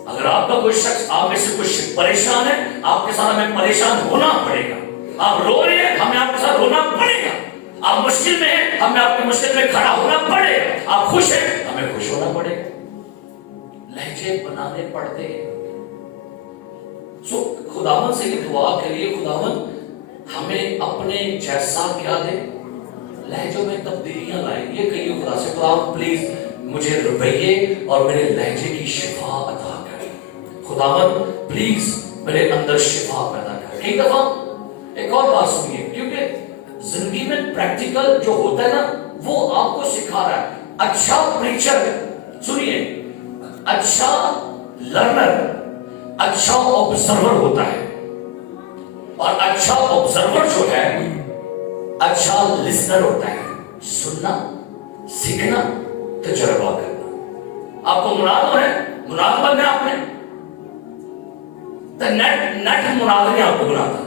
اگر آپ کا کوئی شخص آپ میں سے کچھ پریشان ہے آپ کے ساتھ ہمیں پریشان ہونا پڑے گا. آپ رو رہے ہیں ہمیں آپ کے ساتھ رونا پڑے گا. آپ مشکل میں ہیں ہمیں آپ کی مشکل میں کھڑا ہونا پڑے گا. آپ خوش ہیں ہمیں خوش ہونا پڑے گا. لہجے بنانے پڑتے ہیں. خداوند سے یہ دعا کریے خداوند ہمیں اپنے جیسا کیا دے لہجوں میں تبدیلیاں لائیں. یہ کہیے خدا سے خداوند پلیز مجھے رویے اور میرے لہجے کی شفا عطا کر. خداوند پلیز میرے اندر شفا پیدا کر. کئی دفعہ एक और बात सुनिए, क्योंकि जिंदगी में प्रैक्टिकल जो होता है ना, वो आपको सिखा रहा है। अच्छा प्रीचर, सुनिए, अच्छा लर्नर अच्छा ऑब्जर्वर होता है, और अच्छा ऑब्जर्वर जो है अच्छा लिसनर होता है। सुनना, सीखना, तजुर्बा करना। आपको मुराद है, मुराद बनना आपने, तो नेट मुराद नहीं आपको बनाता।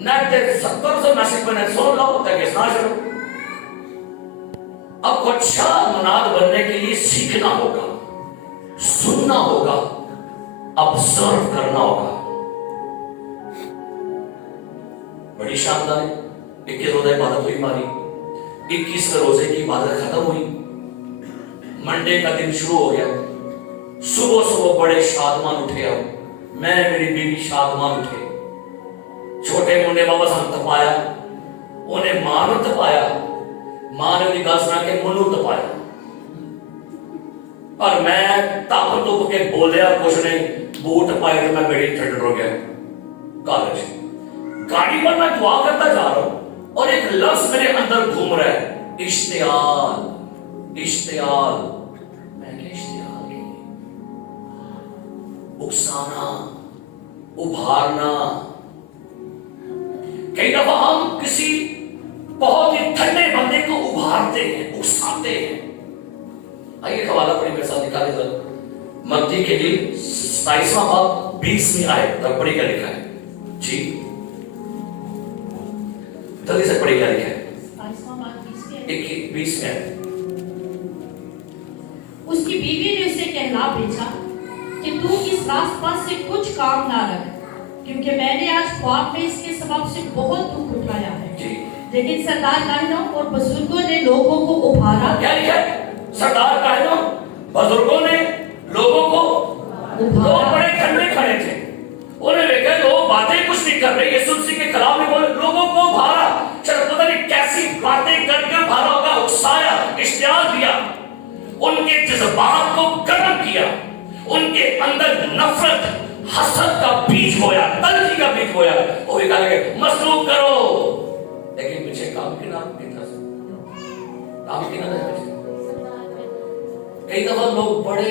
नेट 70 मैसेज बने, सुन लो तक सुना चलो। अब अच्छा मुनाद बनने के लिए सीखना होगा, सुनना होगा, ऑब्जर्व करना होगा। बड़ी शानदार 21 रोजा इबादत हुई हमारी, 21वें रोजे की इबादत खत्म हुई, मंडे का दिन शुरू हो गया। सुबह सुबह बड़े शादमान उठे, अब मैं मेरी बीवी शादमान उठे। छोटे मुंडे बाबा साहब तपाया, उन्हें मां ने तपाया, मां ने उनकी गल सुना के मुन्नू तपाया, और मैं तप तुप के बोलिया कुछ नहीं, बूट पाए तो मैं बड़ी ठंड हो गया। कॉलेज गाड़ी पर मैं दुआ करता जा रहा हूं, और एक लफ्ज मेरे अंदर घूम रहा है, इश्तियाल। इश्तियाल, मैं क्या इश्तियाल की? उकसाना, उभारना। कई दफा हम किसी बहुत ही ठंडे बंदे को उभारते हैं, उकसाते हैं। आइए हवाला पढ़ी मेरे साथ, निकाले जरा मत्ती के लिए 27वां बाब 20वीं आयत तक पढ़ी, क्या लिखा है जी? जल्दी से पढ़ी, क्या लिखा है? 20 में उसकी बीवी ने उसे कहला भेजा कि तू इस रास्ते से कुछ काम ना रख, क्योंकि मैंने आज ख्वाब में इसके सबब से बहुत दुख उठाया है। लेकिन सरदार काहिनों और बुजुर्गों ने लोगों को उभारा। क्या लिखा है? सरदार काहिनों बुजुर्गों ने लोगों को उभारा। लोग बड़े ठंडे खड़े थे, उन्हें देखा लोग बातें कुछ नहीं कर रहे, यीशु मसीह के खिलाफ में बोले, लोगों को उभारा। चलो पता नहीं कैसी बातें करके उभारा होगा, उकसाया, इश्तियाल दिया, उनके जज्बात को गर्म किया, उनके अंदर नफरत, हसद का बीज बोया, तलखी का बीज बोया। वो भी कहा कि मसलूक करो, लेकिन पीछे काम की नाम की था, काम की नाम है। कई दफा लोग बड़े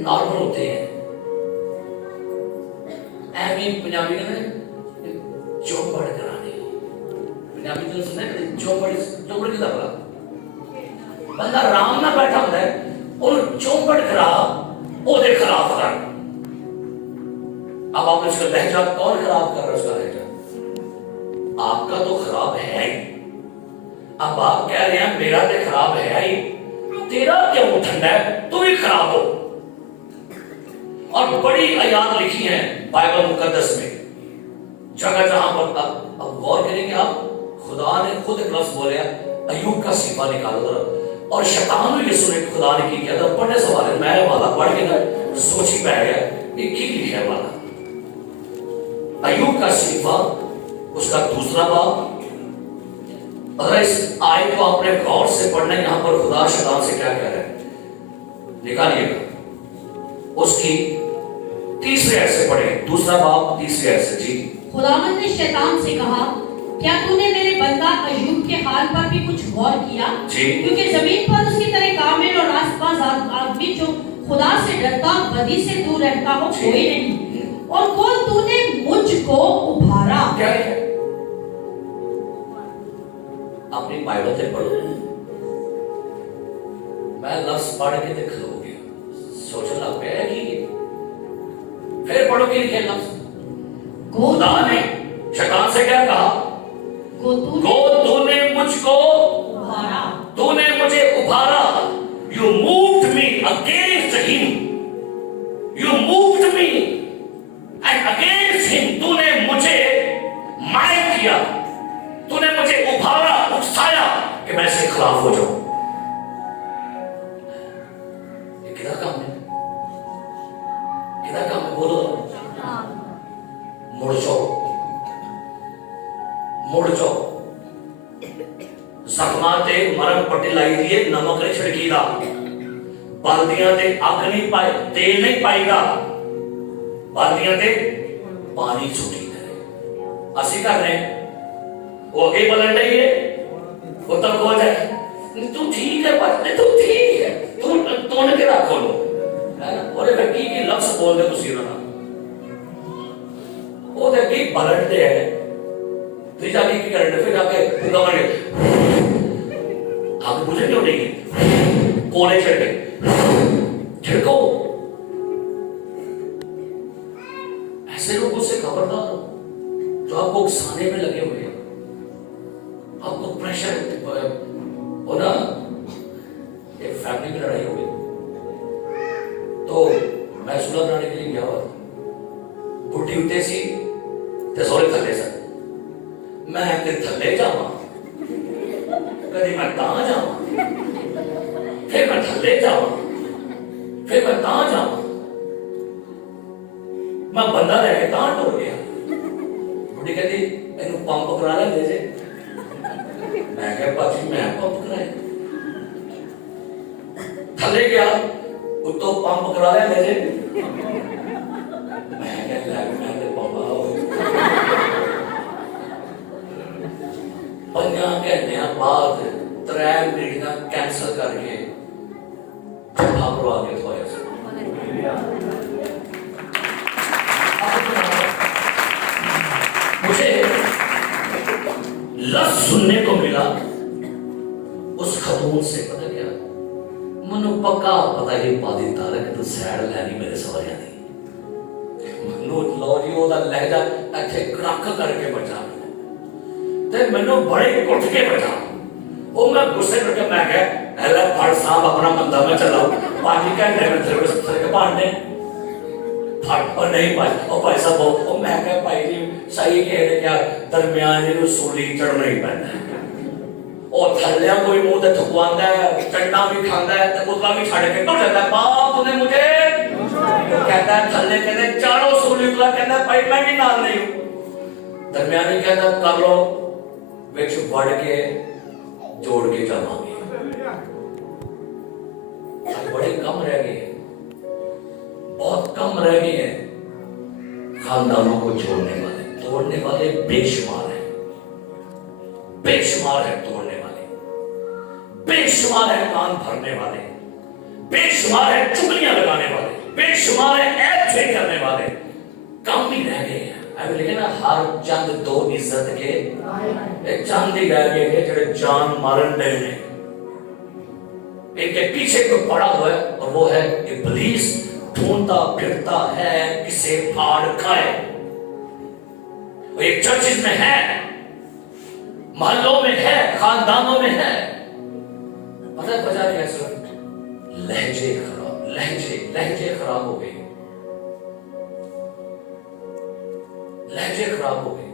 नॉर्मल होते हैं, पंजाबी में चौपड़ कराने, पंजाबी तो सुने चौपड़, चौपड़ की दफा बंदा आराम ना बैठा होता है, और चौपड़ करा ओदे खिलाफ कर। अब आप उसका लहजा कौन खराब कर रहा है? उसका लहजा आपका तो खराब है ही। अब आप कह रहे हैं मेरा तो खराब है ही, तेरा क्यों ठंडा है? तू भी खराब हो। और बड़ी आयात लिखी है बाइबल मुकद्दस में, जगह जहां पर अब गौर करेंगे आप, खुदा ने खुद एक लफ्ज बोले, अय्यूब का सिफा निकालो जरा, और शैतान ने सुने खुदा ने की किया था। पढ़ने से वाले मैं वाला पढ़ के ना सोची पै गया, एक ही लिखा वाला अय्यूब का सिफा, उसका दूसरा बाब। अगर इस आयत को आपने गौर से पढ़ना, यहां पर खुदा शैतान से क्या कह रहा है, निकालिएगा। उसकी तीसरे आयत से पढ़े, दूसरा बाब तीसरे आयत से जी। खुदावंद ने शैतान से कहा, क्या तूने मेरे बंदा अय्यूब के हाल पर भी कुछ गौर किया? क्योंकि जमीन पर उसकी तरह कामिल और रास्तबाज आदमी जो खुदा से डरता और बदी से दूर रहता हो कोई नहीं, और कौन तूने मुझको उभारा। क्या है? अपनी बाइबल से पढ़ो, मैं लफ्ज पढ़ के देख लोगे, सोचने लग गया कि फिर पढ़ो कि लिखे लफ्ज। खुदा ने शैतान से क्या कहा? तूने मुझको उभारा, तूने मुझे उभारा। You moved me against him, you moved me and against him, तूने मुझे मार किया, तूने मुझे उभारा, उकसाया कि मैं इसके खिलाफ हो जाऊं। ये किधर काम है? किधर काम है? बोलो, मुड़ जाओ, मुड़ जाओ। जख्मा ते मरम पट्टी लाई दिए, नमक ने छिड़कीदा, बाल्दियां ते अग नहीं पाए, तेल नहीं पाएगा, बाल्दियां ते पानी छुटी दे। असी कर रहे وہ آگے بلن رہی ہے وہ تب ہو جائے تو ٹھیک ہے بات تو ٹھیک ہے تو نے کہا کھولو اور ایک کی لفظ بول دے تو سیرا نا وہ دے کی بلن دے ہے تو جا کے کی کرنے پھر جا کے پھگا مانے آپ مجھے کیوں نہیں گی کونے چھڑ گئے چھڑکو ایسے لوگوں سے خبردار ہو جو آپ کو اکسانے میں لگے ہوئے ہیں آپ کو پریشر ہونا ایک فیملی میں لڑائی ہوئی تو میں صلح بنانے کے لیے گیا ہوا تھا بڑھی ہوتے سی تے سورے تھلے سن میں پھر تھلے جاواں کدی میں تاں جاواں پھر میں تھلے جاواں پھر میں تاں جاواں میں بندہ رہ کے تاں ٹور گیا بڑھی کہتی اینو پمپ کرا لے دے جے میں کہا باجی میں پمپ کرائے تھلے گیا اتو پمپ کرا لے دے جے میں کہا لگ میں تے بابا ہوئے 5 گھنٹے بعد 3 میٹنگاں کینسل کر کے بھاگو آگے تو آیا مجھے لفظ سننے کو ملا اس خاتون سے پتہ کیا منو پکا پتہ ہی پا دیتا رہا کہ تو سیڑ لینی میرے سواریا نہیں منو لو جی وہ دا لہجہ ایتھے کڑک کر کے بچا تے منو بڑے کٹ کے بچا وہ میں غصے کر کے میں کہا اہلا پھڑ صاحب اپنا بندہ میں چلاؤ 5 گھنٹے میں تیرے کو سب سے پڑھنے اور نہیں بھائی صاحب وہ میں کہا بھائی جی صحیح کہہ رہے کیا درمیان جی سولی چڑھنا ہی پہنا ہے اور تھلیا کوئی منہ تے تھکواندا ہے چڑھنا بھی کھاندا ہے تے اتلا بھی چھڑ کے تو جاتا ہے باپ تو نے مجھے کہتا ہے تھلے کہتے چاروں سولی اتلا کہتا ہے بھائی میں بھی نال نہیں ہوں درمیانی کہتا ہے کر لو وچ وڑ کے جوڑ کے جاواں گے بڑے کم رہ گئے ہیں بہت کم رہ گئے ہیں خاندانوں کو جوڑنے والے توڑنے والے بے شمار ہیں بے شمار ہیں توڑنے والے بے شمار ہیں کان بھرنے والے بے شمار ہیں چگلیاں لگانے والے بے شمار ہیں عیب چھے کرنے والے کم بھی رہ گئے ہیں لیکن ہر چند 2 عزت کے چند ہی رہ گئے ہیں جڑے جان مارن دے ہیں ان کے پیچھے کوئی پڑا ہوا ہے اور وہ ہے ابلیس ڈھونڈتا پھرتا ہے کسے پھاڑ کھائے وہ ایک چرچز میں ہے محلوں میں ہے خاندانوں میں ہے پتہ ہے وجہ کیا صرف لہجے خراب لہجے خراب ہو گئے لہجے خراب ہو گئے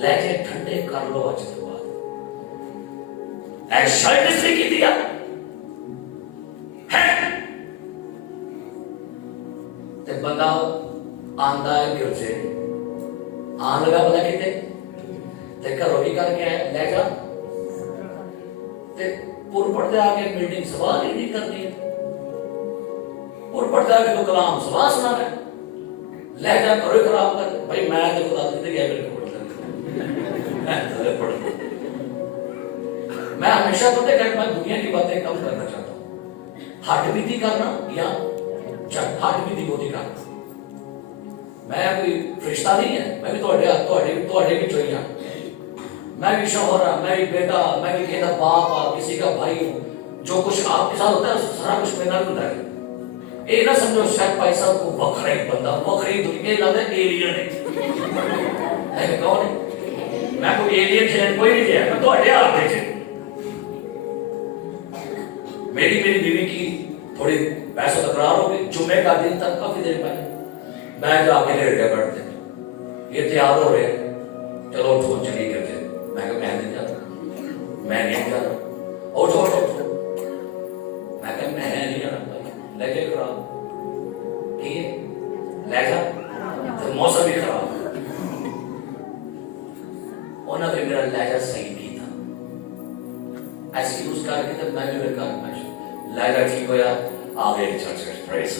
لہجے ٹھنڈے کر لو اج کے بعد اے شرط اس نے کی دیا تے بندہ آندا ہے گرجے آن لگا پتا کتے تے گھروں بھی کر کے لے جا تے پور پڑھتے آ کے میٹنگ سوال ہی نہیں کرنی ہے پور پڑھتے آ کے تو کلام سوال سنا رہے لے جا کرو خراب کر بھائی میں تو خدا کتے گیا میرے کو پڑھتا میں ہمیشہ پتہ کہ میں دنیا کی باتیں کم کرنا چاہتا ہوں ہٹ بیتی کرنا یا ہٹ بیتی بوتی کرنا میں کوئی فرشتہ نہیں ہے میں بھی تھوڑے بھی چوئی ہاں میں بھی شوہر ہاں میں بھی بیٹا میں بھی کسی کا باپ ہاں کسی کا بھائی ہوں جو کچھ آپ کے ساتھ ہوتا ہے سارا کچھ میرا بھی ہوتا ہے یہ نہ سمجھو شاید بھائی صاحب کو وکھرا ہی بندہ وکھری دنیا لگتا ہے ایلین ہے کون ہے میں کوئی ایلین چلین کوئی نہیں ہے میں تھوڑے ہاتھ دے میری بیوی کی تھوڑی بحث و تکرار ہو گئی جمعے کا دن تک کافی دیر پہلے میں جا کے لیٹ گیا بیٹھتے یہ تیار ہو رہے چلو اٹھو چلیے کرتے میں کہا میں نہیں جاتا میں نہیں جا رہا اٹھو میں کہا میں نہیں جانا بھائی لے کے خراب ٹھیک ہے لے جا تو موسم بھی خراب انہوں نے میرا لہجہ صحیح نہیں تھا ایکسکیوز کر کے میں بھی میرے کار میں لہجہ ٹھیک ہویا آگے چرچ پریز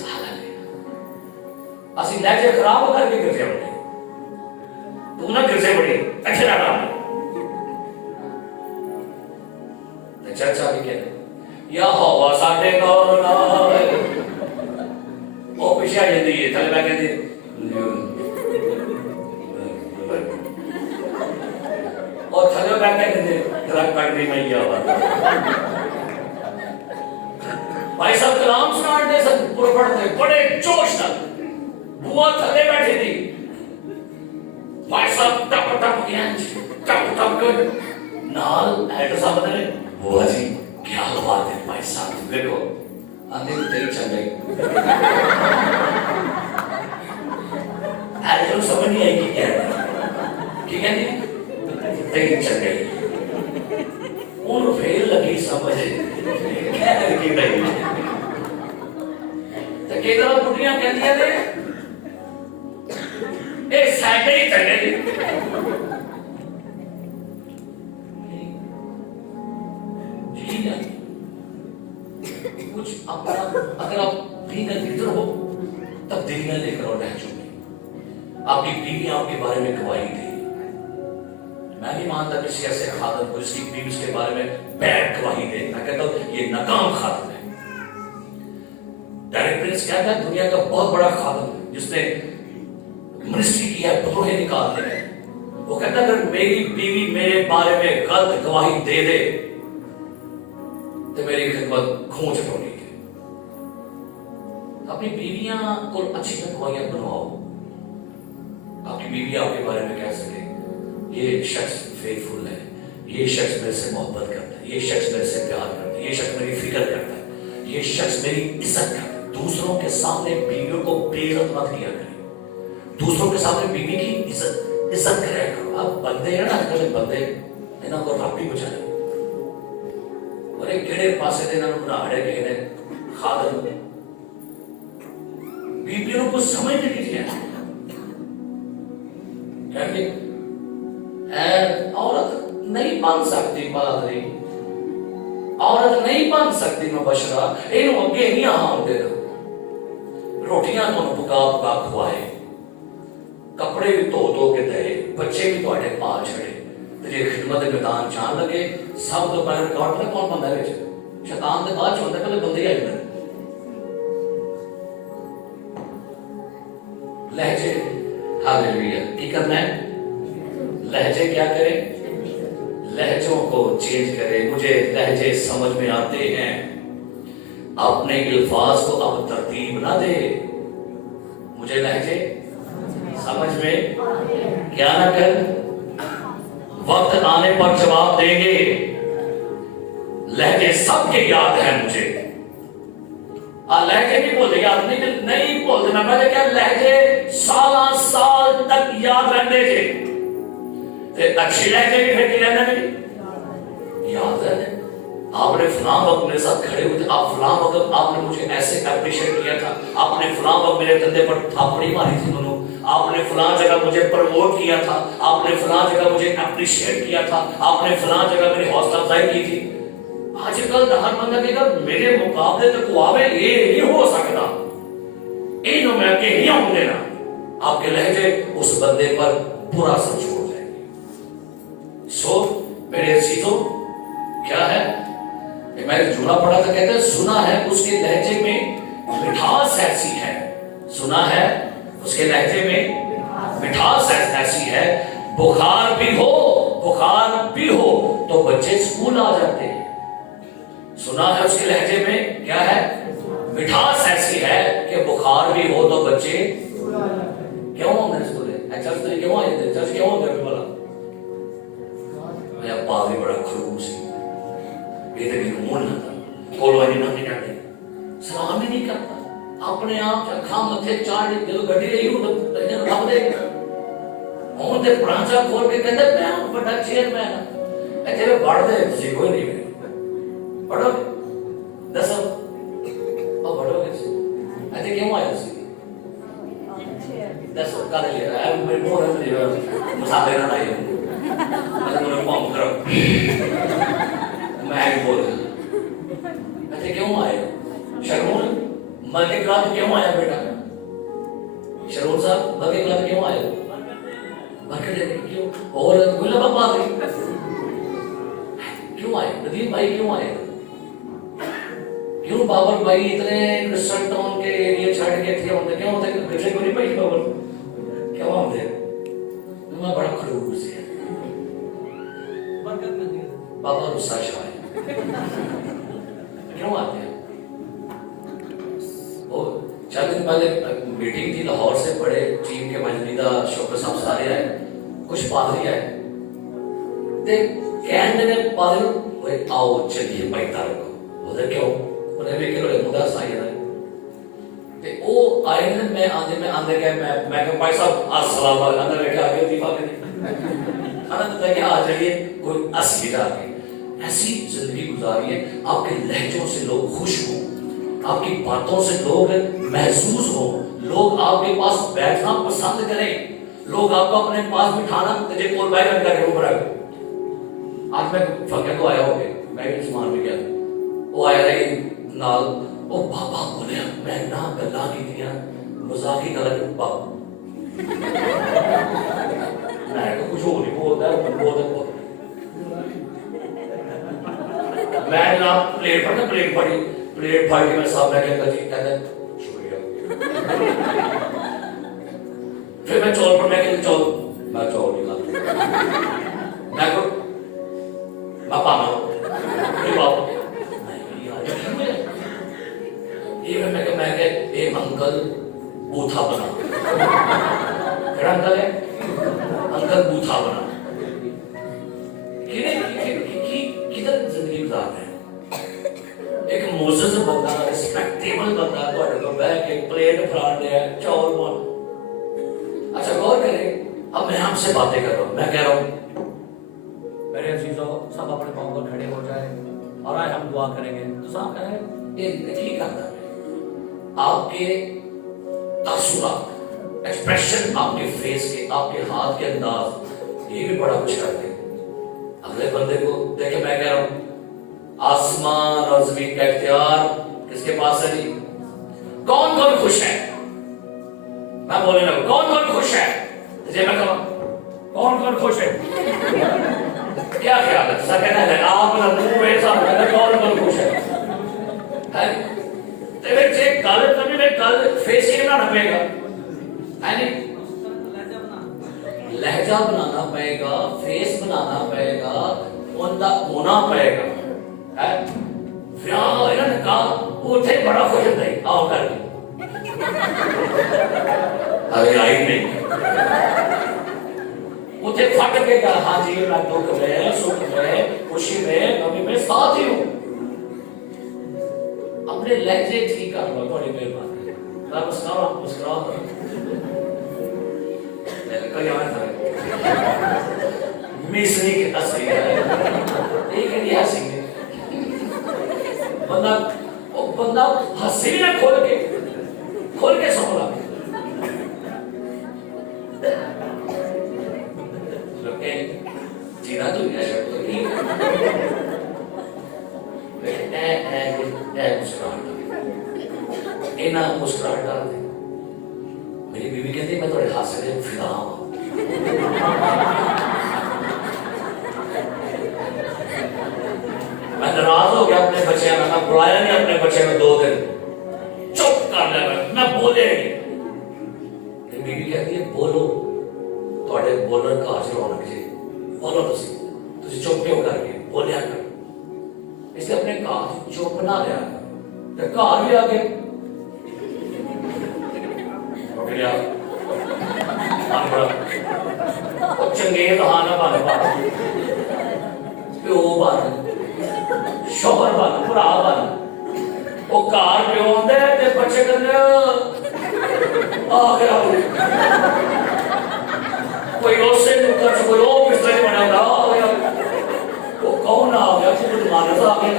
اسی لہجے خراب کر کے گرجے بڑھے تو نہ گرجے بڑھے اچھے نہ کام चर्चा भी कहते या हवा साढ़े नाल नाल ओ पीछे आ जाती है थले मैं कहती और थले मैं कहती तेरा कटरी मैया भाई साहब कलाम सुनाते सब पढ़ते बड़े जोश तक बुआ थले बैठी थी भाई साहब टप टप कर नाल एल्डर साहब ने बुआ जी क्या बात है भाई साहब देखो आंधी तेरी चल गई एल्डर समझ नहीं आई कि क्या है ठीक है जी तेरी चल गई उन फेल लगी समझ क्या है कि नहीं तो केदरा बुढ़ियां कहती है ए साइड ही चले जी कुछ अपना अगर आप दीन भीतर हो तब दीन लेकर और लहजों में आपकी बीवी आपके बारे में गवाही दे। मैं नहीं मानता किसी ऐसे खादम को जिसकी बीवी उसके बारे में बैड गवाही दे। मैं कहता हूं ये नाकाम खादम है। डायरेक्ट प्रिंस क्या था दुनिया का बहुत बड़ा खादम जिसने मिनिस्ट्री किया बदोहे निकालने में। वो कहता अगर मेरी बीवी मेरे बारे में गलत गवाही दे दे तो मेरी खिदमत खोज होनी है। अपनी बीवियां को अच्छी गवाहियां बनवाओ। आपकी बीवी आपके बारे में कह सके ये शख्स फेथफुल है, ये शख्स मेरे से मोहब्बत करता है, ये शख्स मेरे से प्यार करता है, ये शख्स मेरी फिक्र करता है, ये शख्स मेरी इज्जत करता है। दूसरों के सामने बीवियों को बेइज्जत मत किया करें। दूसरों के सामने बीवी की इज्जत करें करो। आप बंदे हैं ना आजकल बंदे इन्हों को रब भी बचाए और एक केड़े पासे दे इन्हों बनाड़े गए ने खादम बीबियों को समझ नहीं दिया कहते औरत नहीं बन सकती पादरी औरत नहीं बन सकती मुबशरा इन्हों अगे नहीं आउंदे रोटियां तो पका पका खुआए कपड़े भी धो धो के दे बच्चे भी थोड़े पाल छड़े तेरी खिदमत के मैदान जान लगे सब तो पहले रिकॉर्ड में कौन बंदा है शैतान के बाद होता पहले बंदे ही आए लहजे हालेलुया की करना है लहजे क्या करें लहजों को चेंज करें। मुझे लहजे समझ में आते हैं अपने अल्फाज को अब तरतीब ना दे मुझे लहजे समझ में क्या ना कर वक्त आने पर जवाब देंगे। लहजे सबके याद है मुझे लहजे नहीं बोलते याद नहीं बोलते मैं पहले क्या लहजे साल तक याद रहने थे अच्छी लहजे भी फिर रहने में याद है आपने फलां वक्त मेरे साथ खड़े हुए थे आप फलां वक्त आपने मुझे ऐसे अप्रिशिएट किया था आपने फलां वक्त मेरे कंधे पर थापड़ी मारी थी दोनों आपने फलां जगह मुझे प्रमोट किया था आपने फलां जगह मुझे अप्रिशिएट किया था आपने फलां जगह मेरी हौसला अफजाई की थी। आजकल हर बंदा कहेगा मेरे मुकाबले तक वो आवे ये नहीं हो सकता इन मैं के नहीं आऊं देना आपके लहजे उस बंदे पर बुरा असर छोड़ जाएंगे। सो मेरे अजीजों क्या है मैंने जुड़ा पढ़ा था कहते हैं सुना है उसके लहजे में मिठास ऐसी है सुना है उसके लहजे में मिठास ऐसी है बुखार भी हो तो बच्चे स्कूल आ जाते हैं। सुना है उसके लहजे में क्या है मिठास ऐसी है कि बुखार भी हो तो बच्चे क्यों होंगे स्कूल चर्च क्यों आए थे चर्च क्यों होंगे बोला मैं पावी बड़ा खड़ूस ये तो मुंह ना था कोलवानी ना निकाले सलाम ही नहीं करता अपने आप अखा मथे चाड़ दिल गड्डी रही हूं रब दे ਹੁਣ ਤੇ ਪ੍ਰਾਂਚਾ ਖੋਲ ਕੇ ਕਹਿੰਦਾ ਮੈਂ ਵੱਡਾ ਚੇਅਰਮੈਨ ਆ ਇੱਥੇ ਵੜਦੇ ਤੁਸੀਂ ਕੋਈ ਨਹੀਂ ਪੜੋ ਦੱਸੋ ਉਹ ਪੜੋਗੇ ਇੱਥੇ ਕਿਉਂ ਆਏ ਤੁਸੀਂ ਦੱਸੋ ਕਾਹਦੇ ਲਈ ਆਏ ਮੇਰੇ ਕੋਲ ਨਹੀਂ ਮਸਾਲੇ ਨਾਲ ਆਏ ਮੈਂ ਤੁਹਾਨੂੰ ਕੰਮ ਕਰੋ मैं बोल अच्छा क्यों आए शर्मूल मल्टी क्लास क्यों आया बेटा शर्मूल साहब मल्टी क्लास क्यों आए बरकत क्यों और गुलाब बात क्यों आए नदीम भाई, क्यों आए? क्यों बाबर भाई इतने क्रिस्टल टाउन के एरिया छड़ के थे होते, क्यों होते किसी को नहीं भाई बाबर क्यों होते? मैं बड़ा खड़ूस है, बरकत में बाबा गुस्सा शाह क्यों आते हैं? वो 4 दिन पहले मीटिंग थी लाहौर से, बड़े टीम के मजनीदा शौकत साहब सारे आए, कुछ पादरी आए, कहने ने पादरी आओ चलिए भाई तारक उधर क्यों उन्हें भी किलो मुदा साई है ते ओ आए ने मैं आंदे गए मैं कहा भाई साहब अस्सलाम वालेकुम अंदर बैठे आगे दीपा के अनंत तक आ जाइए कोई असली जाके ऐसी जिंदगी गुजारिए आपके लहजों से लोग खुश हों, आपकी बातों से लोग महसूस हो, लोग आपके पास बैठना पसंद करें, लोग आपको अपने पास बिठाना तुझे कोल बाय रन करके ऊपर आए। आज मैं फकीर को आया हो गया, मैं भी सामान में गया, वो आया रही नाल वो बाबा बोले मैं ना गल्ला की दिया मजाकी गलत बाबा मैं तो कुछ और नहीं बोलता मैं ना प्लेट पर प्लेट फाड़ के मैं सामने के अंदर जी कहते शुक्रिया फिर मैं चौल पर मैं चौल नहीं खाता मैं को मैं पाना ये मैं एक अंकल बूथा बना क्या अंकल है अंकल बूथा बना किधर जिंदगी गुजार रहे हैं? एक मोसेस बंदा रिस्पेक्टेबल बंदा ਤੁਹਾਡੇ ਕੋਲ बैठ के प्लेट फराड़ दिया चौल बन। अच्छा गौर करें, अब मैं आपसे बातें कर रहा हूँ, मैं कह रहा हूँ मेरे अजीजों सब अपने पांव पर खड़े हो जाए और आज हम दुआ करेंगे, तो साहब कहें ये ठीक करता है आपके तासुरात एक्सप्रेशन आपके फेस के आपके हाथ के अंदाज ये भी बड़ा कुछ करते हैं अगले बंदे को देखे। मैं कह रहा हूँ आसमान और जमीन का इख्तियार किसके पास है जी? कौन कौन खुश है? मैं बोलने लगा कौन कौन खुश है? मैं कहूँ कौन कौन खुश है? क्या ख्याल है? सर कहना है आप मुंह में ऐसा कौन कौन खुश है? कल फेस ही बनाना पड़ेगा, लहजा बनाना पड़ेगा, फेस बनाना पड़ेगा, उनका होना पड़ेगा है। इन्होंने कहा उठे बड़ा खुश होता है आओ कर अरे आई नहीं उठे फट के कहा हाँ जी मैं दुख में सुख में खुशी में कभी में साथ ही हूँ। अपने लहजे ठीक कर लो थोड़ी देर बाद मुस्कुराओ कहीं और था मिसरी के असली है एक नहीं हंसेंगे बंदा हंसी भी ना खोल के संभला जीना तो क्या शर्त मुस्कुराहट डालते। मेरी बीवी कहती मैं थोड़े हाथ से फिदा मैं नाराज हो गया अपने बच्चे में, मैं बुलाया नहीं अपने बच्चे में 2 दिन चुप कर लेना मैं बोले नहीं। बीवी कहती है बोलो थोड़े बोलर का आज रौनक जी बोलो तुसी चुप क्यों करके बोलिया कर इसलिए अपने घर चुप ना लिया ते घर भी आके चंगेज हाना बन प्यो बन शोहर बन भरा बन वो घर प्यो आंदे ते बच्चे कहंदे आ गया कोई उसे नुक्कर कोई ओ बिस्तर बनांदा आ गया वो कौन आ गया कुछ मानस आ गया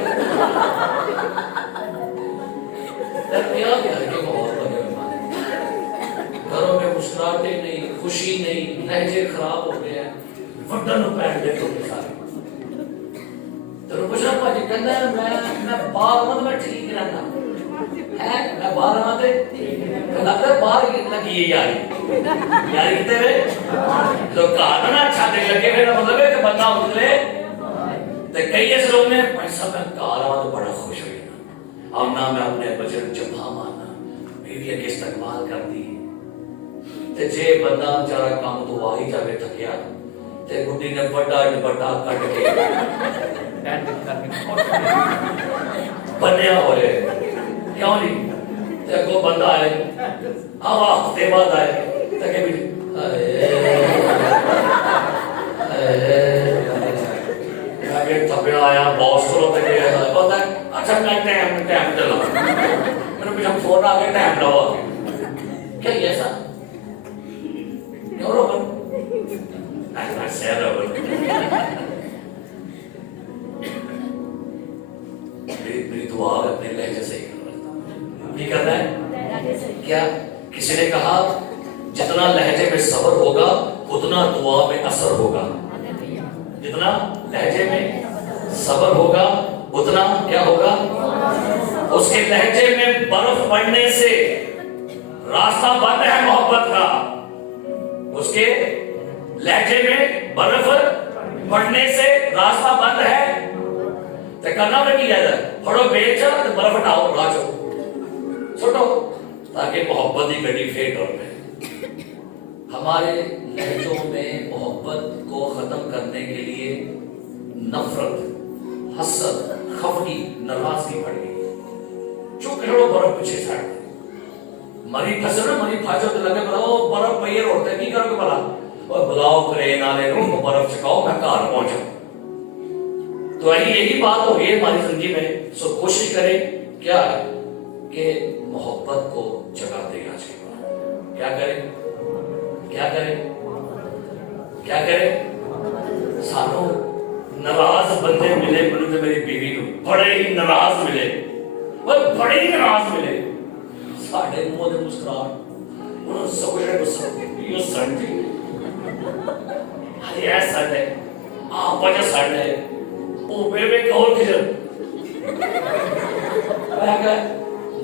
क्या के बहुत घरों में मुस्कुराते नहीं खुशी नहीं लहजे खराब हो गए हैं वडन पैर दे तो सारे तो पूछा भाजी कहता है मैं बाहर में ठीक रहना है मैं बाहर आते लगता है बाहर लगी है यारी कितने वे तो कहा ना अच्छा देख लगे फिर मतलब है कि बंदा उतरे تو کئی ایسے لوگ نے پیسہ میں کارا تو بڑا خوش ہوئی نا اور نہ میں اپنے بجٹ جمع مانا بیوی کے استقبال کر دی تے جے بندہ بیچارہ کام تو واہی جاوے تھکیا تے گڈی نے بڑا دوپٹا کٹ کے بنیا ہوئے کیوں نہیں تے کو بندہ آئے ہفتے بعد آئے تے کہ بھی تھپڑا آیا باس کو پتا ہے اچھا میں ٹائم چلا میرے پیچھے فون آ گیا ٹائم لو آ گیا کیا یہ ایسا کیوں روبن میری دعا اپنے لہجے سے ہی کرنا ہے کیا کسی نے کہا جتنا لہجے میں صبر ہوگا اتنا دعا میں اثر ہوگا جتنا لہجے میں صبر ہوگا اتنا کیا ہوگا اس کے لہجے میں برف پڑنے سے راستہ بند ہے محبت کا اس کے لہجے میں برف پڑنے سے راستہ بند ہے تو کرنا میں کی جائے پڑھو بیچا تو برف ہٹاؤ راجو چھوٹو تاکہ محبت کی گڈی پھیٹ اور میں ہمارے لہجوں میں محبت کو ختم کرنے کے لیے نفرت حسد خفگی ناراضگی پڑ گئی چپ کرو برف پیچھے چھاڑ مری پھسر مری پھاجو تو لگے بلاؤ برف پہ روڑتے کی کرو گے بلا اور بلاؤ کرے نالے رو برف چکاؤ میں کار پہنچا تو یہی بات ہو گئی ہماری زندگی میں سو کوشش کریں کیا کہ محبت کو جگہ دے آج کے بعد کیا کریں کیا کریں کیا کریں سانو ناراض بندے ملے مجھے میری بیوی کو بڑے ہی ناراض ملے بڑے ہی ناراض ملے ساڑھے منہ دے مسکراہٹ انہوں سب کچھ گسر یہ سڑ جی یہ سڑ ہے آپ وجہ سڑ ہے وہ بے کور کھجر میں کہا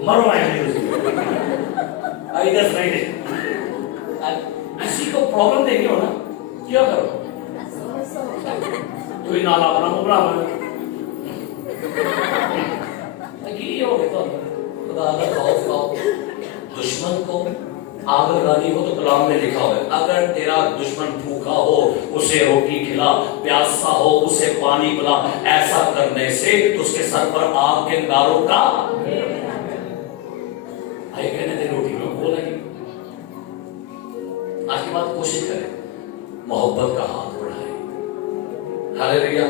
مرو آئے نہیں آئی دس نہیں دے کسی کو پرابلم دیکھیں ہو نا کیا کرو تو ہی نالا اپنا مبرا بنا یہ ہو گئے تو خدا اگر خوف کھاؤ دشمن کو آگ لگانی ہو تو کلام میں لکھا ہوا ہے اگر تیرا دشمن بھوکا ہو اسے روٹی کھلا پیاسا ہو اسے پانی پلا ایسا کرنے سے اس کے سر پر آگ کے انگاروں کا بھائی کہنے دے روٹی میں بولا گی آج کی بات کوشش کریں محبت کا ہاتھ بڑھائیں ہاللیلویہ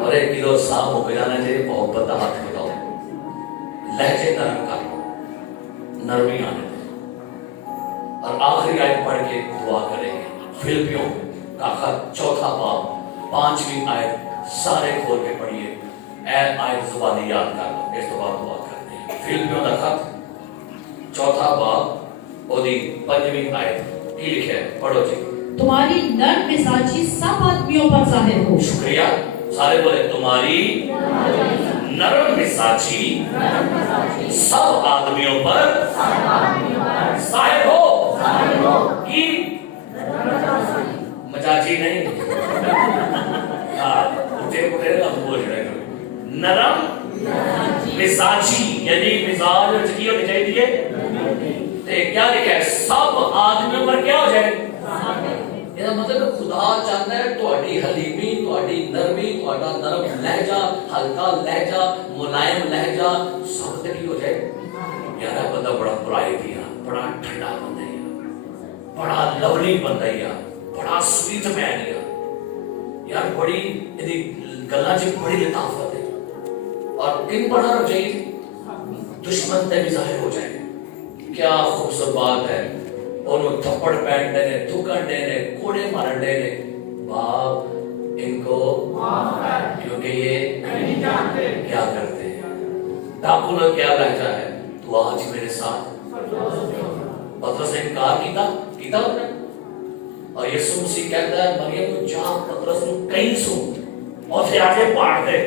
اور ایک کلو صاف ہو کے جانا چاہیے محبت کا ہاتھ بڑھاؤ لہجے نرم کر لو نرمی آنے دیں اور آخری آیت پڑھ کے دعا کریں گے فلپیوں کا خط چوتھا باب 5ویں آیت سارے کھول کے پڑھیے اے آیت زبانی یاد کر لو اس تو بعد دعا کرتے ہیں فلپیوں کا خط چوتھا باب اور 5ویں آیت کی لکھے ہے پڑھو جی تمہاری نرم مزاجی سب آدمیوں پر ظاہر ہو شکریہ سارے بولے تمہاری نرم مزاجی سب آدمیوں پر ظاہر ہو کی مزاجی نہیں نرم مزاجی یعنی مزاج کی ہونی چاہیے کیا لکھا ہے سب آدمیوں پر کیا ہو جائے مطلب خدا چاہتا ہے تہاڈی حلیمی تہاڈی نرمی تہاڈا نرم لہجہ ہلکا لہجہ ملائم لہجہ سب تے کی ہو جائے یار بندہ بڑا برائی دیا بڑا ٹھنڈا بندہ ہے بڑا لولی بندہ ہے بڑا سویٹ مین ہے یار بڑی گلاں چ بڑی لطافت ہے اور کن بڑا ہو جائے دشمن تے بھی ظاہر ہو جائے کیا خوبصورت بات ہے انہوں تھپڑ پینٹ دینے تھکن دینے کوڑے مارن دینے باپ ان کو کیونکہ یہ نہیں جانتے کیا کرتے ہیں ڈاکو نے کیا لہجہ ہے تو آج میرے ساتھ پترس نے انکار کیتا ہوتا ہے اور یسوع مسیح کہتا ہے مریم کو جہاں پترس نے کہیں سو اور پھر آگے پاڑ دے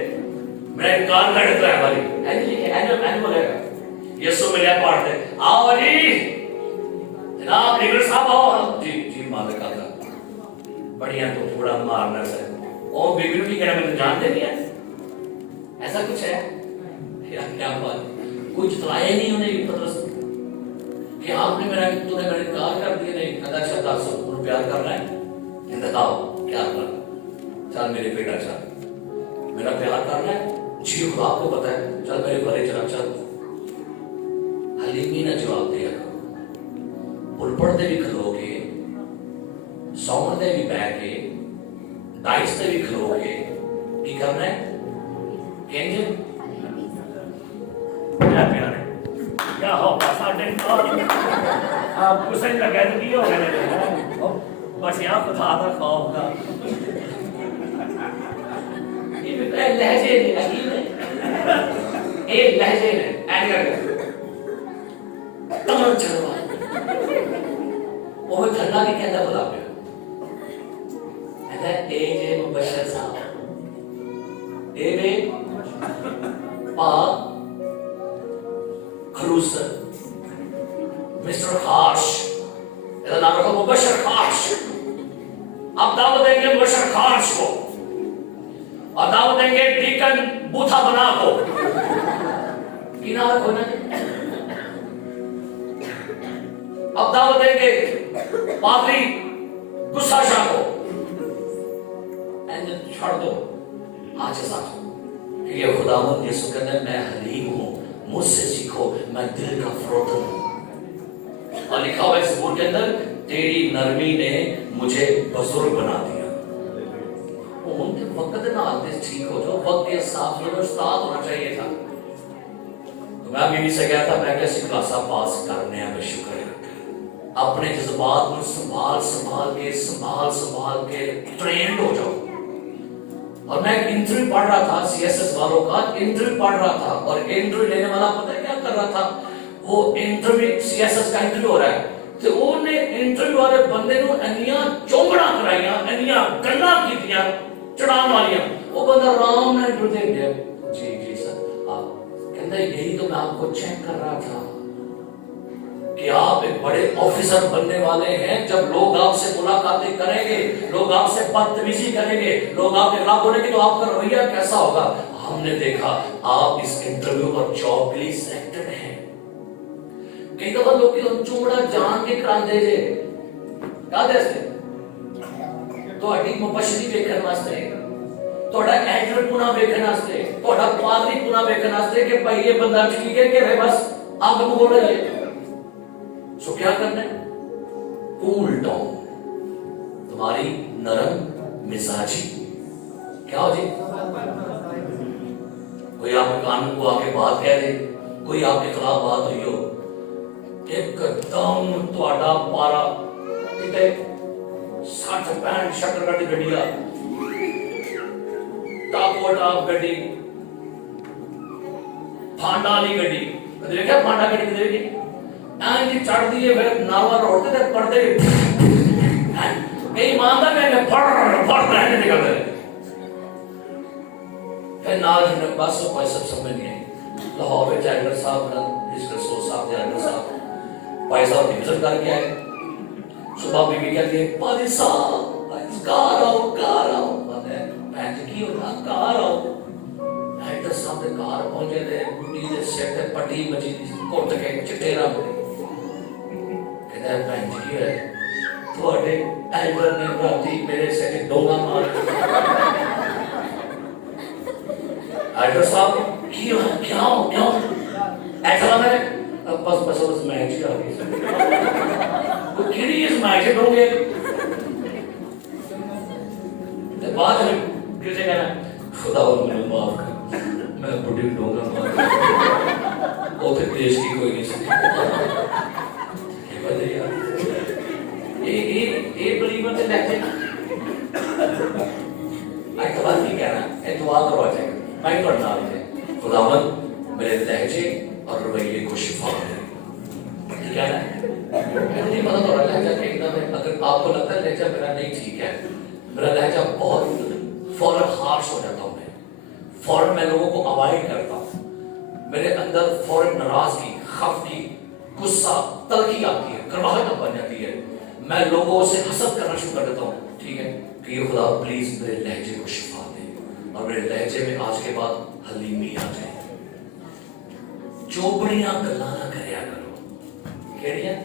میرا انکار کرتا ہے بھائی ایسے لکھے ایسے بولے گا یسوع میرے پاڑ دے آؤ علی جناب لیڈر صاحب آؤ جی مالک آتا بڑھیا تو تھوڑا مارنا سے اور بیبی کی کہنا میں تو جان دے دیا ایسا کچھ ہے کیا بات, کوئی جتلایا ہی نہیں انہیں پترس کہ آپ نے میرا انکار کر دیا. نہیں کہتا اچھا 10 پیار کر رہا ہے, بتاؤ کیا کرنا, چل میرے بیٹا چل میرا پیار کر رہا ہے, جی خدا آپ کو پتا ہے, چل میرے بھلے چلا چل. حلیمی نے جواب دیا پل پڑھتے بھی کھلو کے, سوڑتے بھی بہ کے, ڈائستے بھی کھلو کے, کی کرنا ہے کہیں گے کیا پیار ہے کیا ہوگا ساڈے آپ کو صحیح لگا تو کی ہو گیا بس یہاں خدا کا خوف کا لہجے نے عجیب ہے, ایک لہجے نے اینگر تمام چلوا وہ ٹھنڈا نہیں کہتا بلا پہ کہتا ہے اے جے مبشر صاحب, اے بے پاک خلوصر مسٹر خاش, ایسا نام رکھو مبشر خاش. اب دعوت دیں گے مبشر خاش کو, اور دعوت دیں گے ڈیکن بوتھا بنا کو. کنارہ کھونا اب دعوت دیں گے پادری غصہ شاہ کو. چھوڑ دو آج ساتھ کہ یہ خداوند یسوع کہتا ہے میں حلیم ہوں, مجھ سے سیکھو میں دل کا فروتن ہوں. اور لکھا ہوا ہے زبور کے اندر تیری نرمی نے مجھے بزرگ بنا دیا. ان کے وقت نہ آتے ٹھیک ہو جو وقت کے ساتھ میں استاد ہونا چاہیے تھا. تو میں بیوی سے کہا تھا میں کیسی کلاسا پاس کرنے ہمیں شکر ہے, اپنے جذبات کو سنبھال کے ٹرینڈ ہو جاؤ. اور میں ایک انٹرویو پڑھ رہا تھا سی ایس ایس والوں کا انٹرویو پڑھ رہا تھا, اور انٹرویو لینے والا پتہ ہے کیا کر رہا تھا, وہ انٹرویو سی ایس ایس کا انٹرویو ہو رہا ہے تو انہوں نے انٹرویو والے بندے نو انیاں چومڑا کرائیاں, انیاں گلاں کیتیاں چڑھان والیاں. وہ بندہ رام نے انٹرویو دے دیا, جی سر آپ کہتا ہے یہی تو میں آپ کو چیک کر رہا تھا کہ آپ ایک بڑے آفیسر بننے والے ہیں. جب لوگ آپ سے ملاقاتیں کریں گے, لوگ آپ سے بدتمیزی کریں گے, لوگ آپ کے خلاف بولیں گے تو آپ کا رویہ کیسا ہوگا. ہم نے دیکھا آپ اس انٹرویو اور جاب کے لیے سلیکٹڈ ہیں. کئی دفعہ لوگ کی چوڑا جان کے کران دے جے کہا دے سے تہاڈی مبشری ویکھن واسطے, تہاڈا ایڈر پونا ویکھن واسطے, تہاڈا پادری پونا ویکھن واسطے کہ بھائی یہ بندہ ٹھیک ہے کہ بس آپ کو بول رہے ہیں. سو کیا کرنا ہے, کول ڈاؤن, تمہاری نرم مزاجی کیا ہو جی. کوئی آپ کے کان کو آ کے بات کہہ دے, کوئی آپ کے خلاف بات ہوئی ہو, ایک دم تہاڈا پارا کتے 60-65 شکر کٹ گڈی آ ٹاپ ٹاپ گڈی پھانڈا والی گڈی کدی دیکھا پھانڈا گڈی کدی دیکھی اینجی چڑھ دیئے پھر ناوا روڑتے تھے پڑھتے کئی ماندہ میں نے پڑھ رہنے نکل رہے پھر نال جنہیں بس وہ کوئی سب سمجھ نہیں ہے. لاہور میں جائگر صاحب ہسٹر سو صاحب جائگر صاحب بھائی صاحب کی وزٹ کر کے آئے. صبح بھی کہتی ہے پادری صاحب کار آؤ بہن جی کی ہوتا کار آؤ. ایڈر صاحب دے کار پہنچے تھے, بڑی دے سیٹ تے پٹی بجی کوٹ کے چٹے رنگ دے. کہتا ہے بہن جی کی ہے تھوڑے ایڈر نے راتی میرے سیٹ ڈونگا مار. ایڈر صاحب کی ہو کیا ایسا میں بس میں جی آ گئی وہ کیڑی اس میں جی ڈونگے بعد میں کسے کہنا خدا وہ مجھے معاف کر میں بڑی ڈونگا مار وہ پھر دیش کی کوئی نہیں سکتی. یہ بات ہے یار, یہ بلیور سے لہتے اعتبار نہیں کہنا, اعتبار کروا جائے گا. میں ہی پڑھنا آتے ہیں خداوند میرے لہجے اور رویے کو شفا دے. کیا ہے نہیں پتا تھوڑا لہجہ دیکھنا ہے. اگر آپ کو لگتا ہے لہجہ میرا نہیں ٹھیک ہے, میرا لہجہ بہت فوراً ہارش ہو جاتا ہوں, میں فوراً میں لوگوں کو اوائڈ کرتا ہوں, میرے اندر فوراً ناراضگی, خفگی, غصہ, تلخی آتی ہے, کڑواہٹ بن جاتی ہے, میں لوگوں سے حسد کرنا شروع کر دیتا ہوں. ٹھیک ہے کہ یہ خدا پلیز میرے لہجے کو شفا دے, اور میرے لہجے میں آج کے بعد हलीमी आ जाए। चोबड़ियां गल्लां ना करया करो। केड़ियां?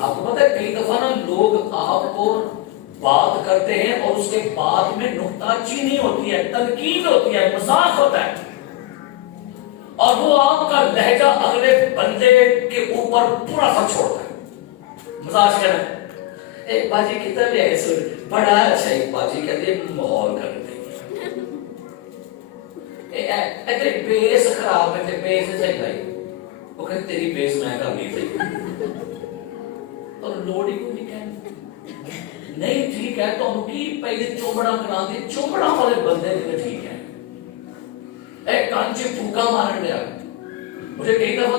आपको पता है कई दफा ना लोग आपको बात करते हैं और उसके बाद में नुक्ताचीनी होती है, तनकीद होती है, मजाक होता है, और वो आपका लहजा अगले बंदे के ऊपर पूरा असर छोड़ता है। मजाक क्या है? एक बाजी कितना ले आए सुन, बड़ा अच्छा एक बाजी कहते हैं माहौल कर देंगे। तेरी बेस खराब है, तेरी बेस सही भाई, वो कहते तेरी बेस मैं कर नहीं सही, और लोड़ी को नहीं कहना नहीं ठीक है तो उनकी पहले चोबड़ा करा दी, चोबड़ा वाले बंदे के ठीक है। एक कान से फूका मारने लगा। मुझे कई दफा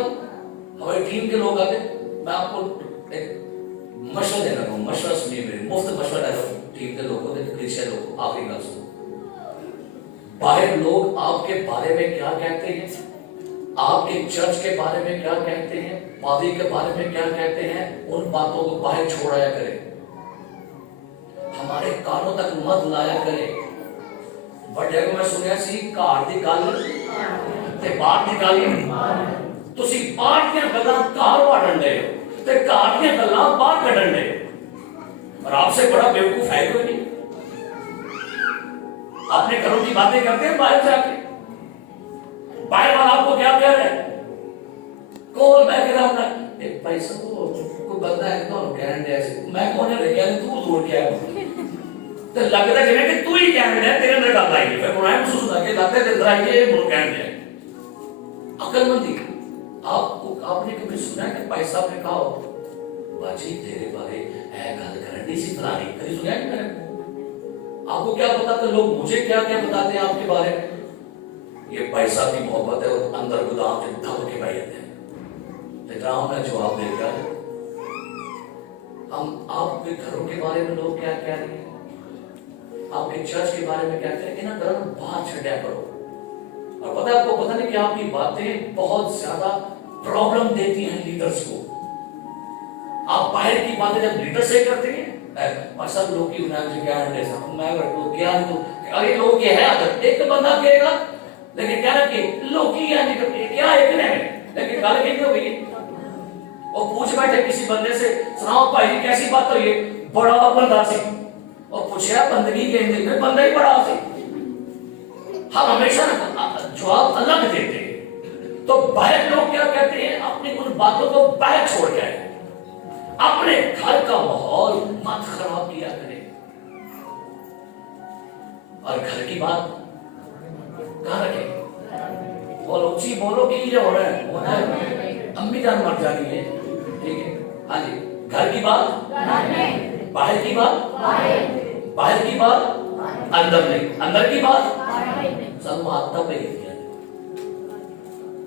हमारी टीम के लोग आते, मैं आपको एक मशवरा देना चाहूँ, मशवरा सुनिए मेरे, मुफ्त मशवरा दे रहा हूँ टीम के लोगों को, क्रिश्चियन लोगों को। आखिरी बात सुनो, बाहर लोग आपके बारे में क्या कहते हैं, आपके चर्च के बारे में क्या कहते हैं, पादरी के बारे में क्या कहते हैं, उन बातों को बाहर छोड़ाया करें, हमारे कानों तक मत लाया करें। बड़े को मैं सुनिया सी घर की गल ते बाहर की गल, तुसी बाहर दी गल्लां घर वाड़न दे ते घर दी गल्लां बाहर कढण दे, और आपसे बड़ा बेवकूफ है कोई नहीं। अपने घरों की बातें करते हैं बाहर जाके, बाहर वाला आपको क्या कह रहा है, कौन मैं कह रहा हूं एक पैसा कोई बंदा है तो कहने दे ऐसे, मैं कौन है क्या तू दूर क्या है, तो लगता है कि तू ही कहने दे, तेरे अंदर गल आई है, फिर मुझे महसूस होता है कि लगता है अंदर आई है मुझे कहने दे। अकलमंदी, आपको आपने कभी सुना है कि पैसा पे खाओ बाजी तेरे बारे है गल करनी सी फलानी, कभी सुना है मैंने? आपको क्या पता था लोग मुझे क्या क्या बताते हैं आपके बारे में? ये पैसा की मोहब्बत है और अंदर गुदाम से धम के बैठे हैं। राम ने जवाब दे दिया, हम आपके घरों के बारे में लोग क्या कह रहे हैं, आपके चर्च के बारे में क्या कह रहे हैं, घर में बात छटिया करो। और पता है आपको, पता नहीं कि आपकी बातें बहुत ज्यादा प्रॉब्लम देती हैं लीडर्स को। आप बाहर की बातें जब लीडर से करते हैं और सब लोग की मैं क्या अरे लोग ये है अगर एक बंदा कहेगा लेकिन क्या रखे लोग की क्या एक ने लेकिन गल की हो गई, और पूछ बैठे किसी बंदे से, सुनाओ भाई कैसी बात हुई, बड़ा बंदा सी, और पूछा बंदगी के बंदा ही बड़ा सी। हम हमेशा जवाब अलग देते हैं। तो बाहर लोग क्या कहते हैं, अपनी उन बातों को बाहर छोड़ के आए, अपने घर का माहौल मत खराब किया करें। और घर की बात कहां रखें, बोलो ऊंची बोलो कि ये हो रहा है, अम्मी जान मर जानी है, ठीक है? हाँ जी, घर की बात बाहर की बात, बाहर की बात अंदर नहीं, अंदर की बात सब आदत पे दिया,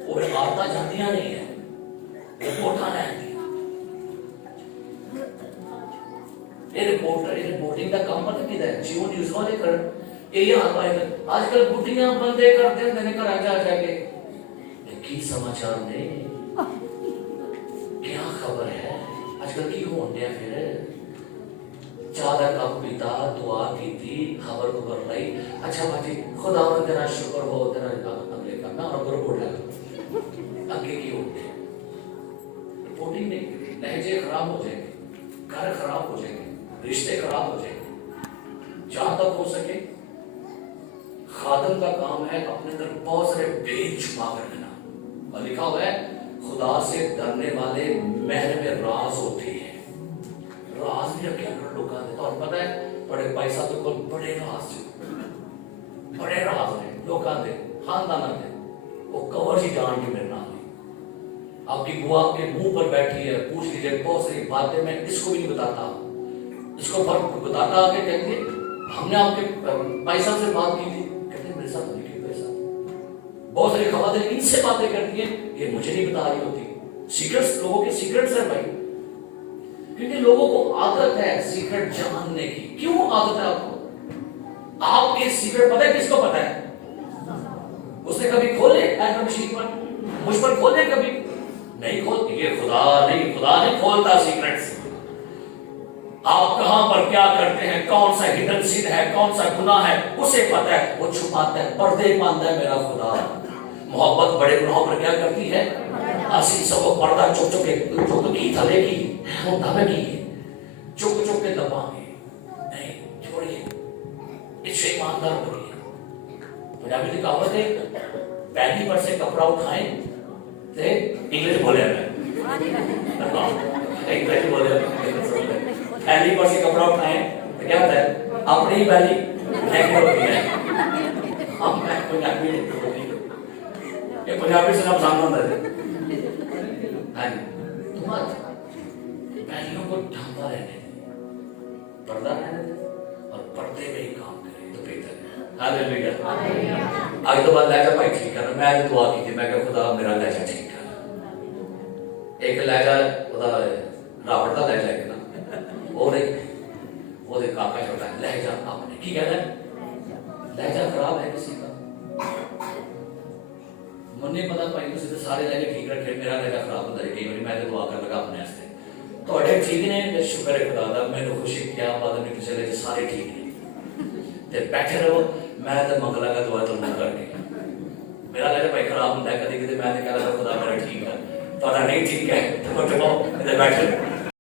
वो आदत जातियां नहीं है, रिपोर्टा नहीं ये रिपोर्टिंग का काम पता किदा है, जियो न्यूज़ वाले कर ये आजकल बुटियां बंदे करते हैं घर आ जाके की समाचार ने क्या खबर है आजकल की हो गया, फिर चाह का कप पीता, दुआ की थी, खबर लाई, अच्छा बाजी खुदा तेरा शुक्र हो, तेरा अगले का ना और रिपोर्ट लगा आगे की होते हैं। रिपोर्टिंग नहीं, लहजे खराब हो जाएंगे, घर खराब हो जाएंगे, रिश्ते खराब हो जाएंगे। जहां तक हो सके खादम का काम है अपने अंदर बहुत सारे भेद छुपा कर लेना, और लिखा हुआ है खुदा से डरने वाले महल में राज होते हैं। राज भी रखे कर लोग आते, तो पता है बड़े पैसा तो कोई बड़े राज ने लोग आते खानदान आते, वो कवर ही जान के मेरे नाम आपकी बुआ आपके मुंह पर बैठी है, पूछ लीजिए बहुत सारी बातें मैं इसको भी नहीं बताता, इसको बताता आगे कहते हमने आपके पैसा से बात की थी, कहते मेरे साथ नहीं की पैसा। बहुत सारी खबरें इनसे बातें करती है, ये मुझे नहीं बता रही होती, सीक्रेट्स लोगों के सीक्रेट्स है भाई, क्योंकि लोगों को आदत है सीक्रेट जानने की। क्यों आदत है आपको? आपके सीक्रेट पता है किसको पता है? उसने कभी खोले एटम शीट पर, मुझ पर खोले कभी नहीं खोलती, ये खुदा नहीं खोलता सीक्रेट्स। आप कहां पर क्या करते हैं, कौन सा हिडन सिन है, कौन सा गुनाह है, उसे पता है, वो छुपाता है, पर्दे पाता है मेरा खुदा। मोहब्बत बड़े गुनाहों पर क्या करती है, असी सब पर्दा चुक चुक की थले की वो दबे की चुक चुक के दबाएंगे, नहीं छोड़िए, इससे ईमानदार बनिए। पंजाबी की कहावत है, पहली पर से कपड़ा उठाएं ते इंग्लिश बोले मैं इंग्लिश बोले, पहली पर से कपड़ा उठाएं तो क्या होता है, अपनी ही पहली लहंगे होती है। हम मैं पंजाबी नहीं बोलती, ये पंजाबी से ना पसंद होता है। हाँ तुम पहलियों को ढांपा रहने दे, पर्दा रहने दे और पर्दे में ही काम करें तो बेहतर है। हालेलुया। आज तो बात लहजा भाई ठीक है, मैं तो दुआ की थी, मैं कहा खुदा मेरा लहजा ठीक कर। एक लहजा खुदा रावण का लहजा है ना, और वो काका छोटा है लहजा आपने की कहना है, लहजा खराब है किसी का, मुझे पता भाई तुम तो सारे लहजे ठीक रखे, मेरा लहजा खराब होता है कई बार, मैं तो दुआ कर लगा अपने वास्ते थोड़े ठीक ने, शुक्र है खुदा दा, मैंने खुशी क्या बात नहीं, किसी लहजे सारे ठीक ने ते बैठे रहो। मैं तो मंगला का दुआ तो ना करके मेरा लहजा भाई खराब होता है कभी कभी, मैं तो कह रहा खुदा मेरा ठीक है, थोड़ा नहीं ठीक है तो बैठे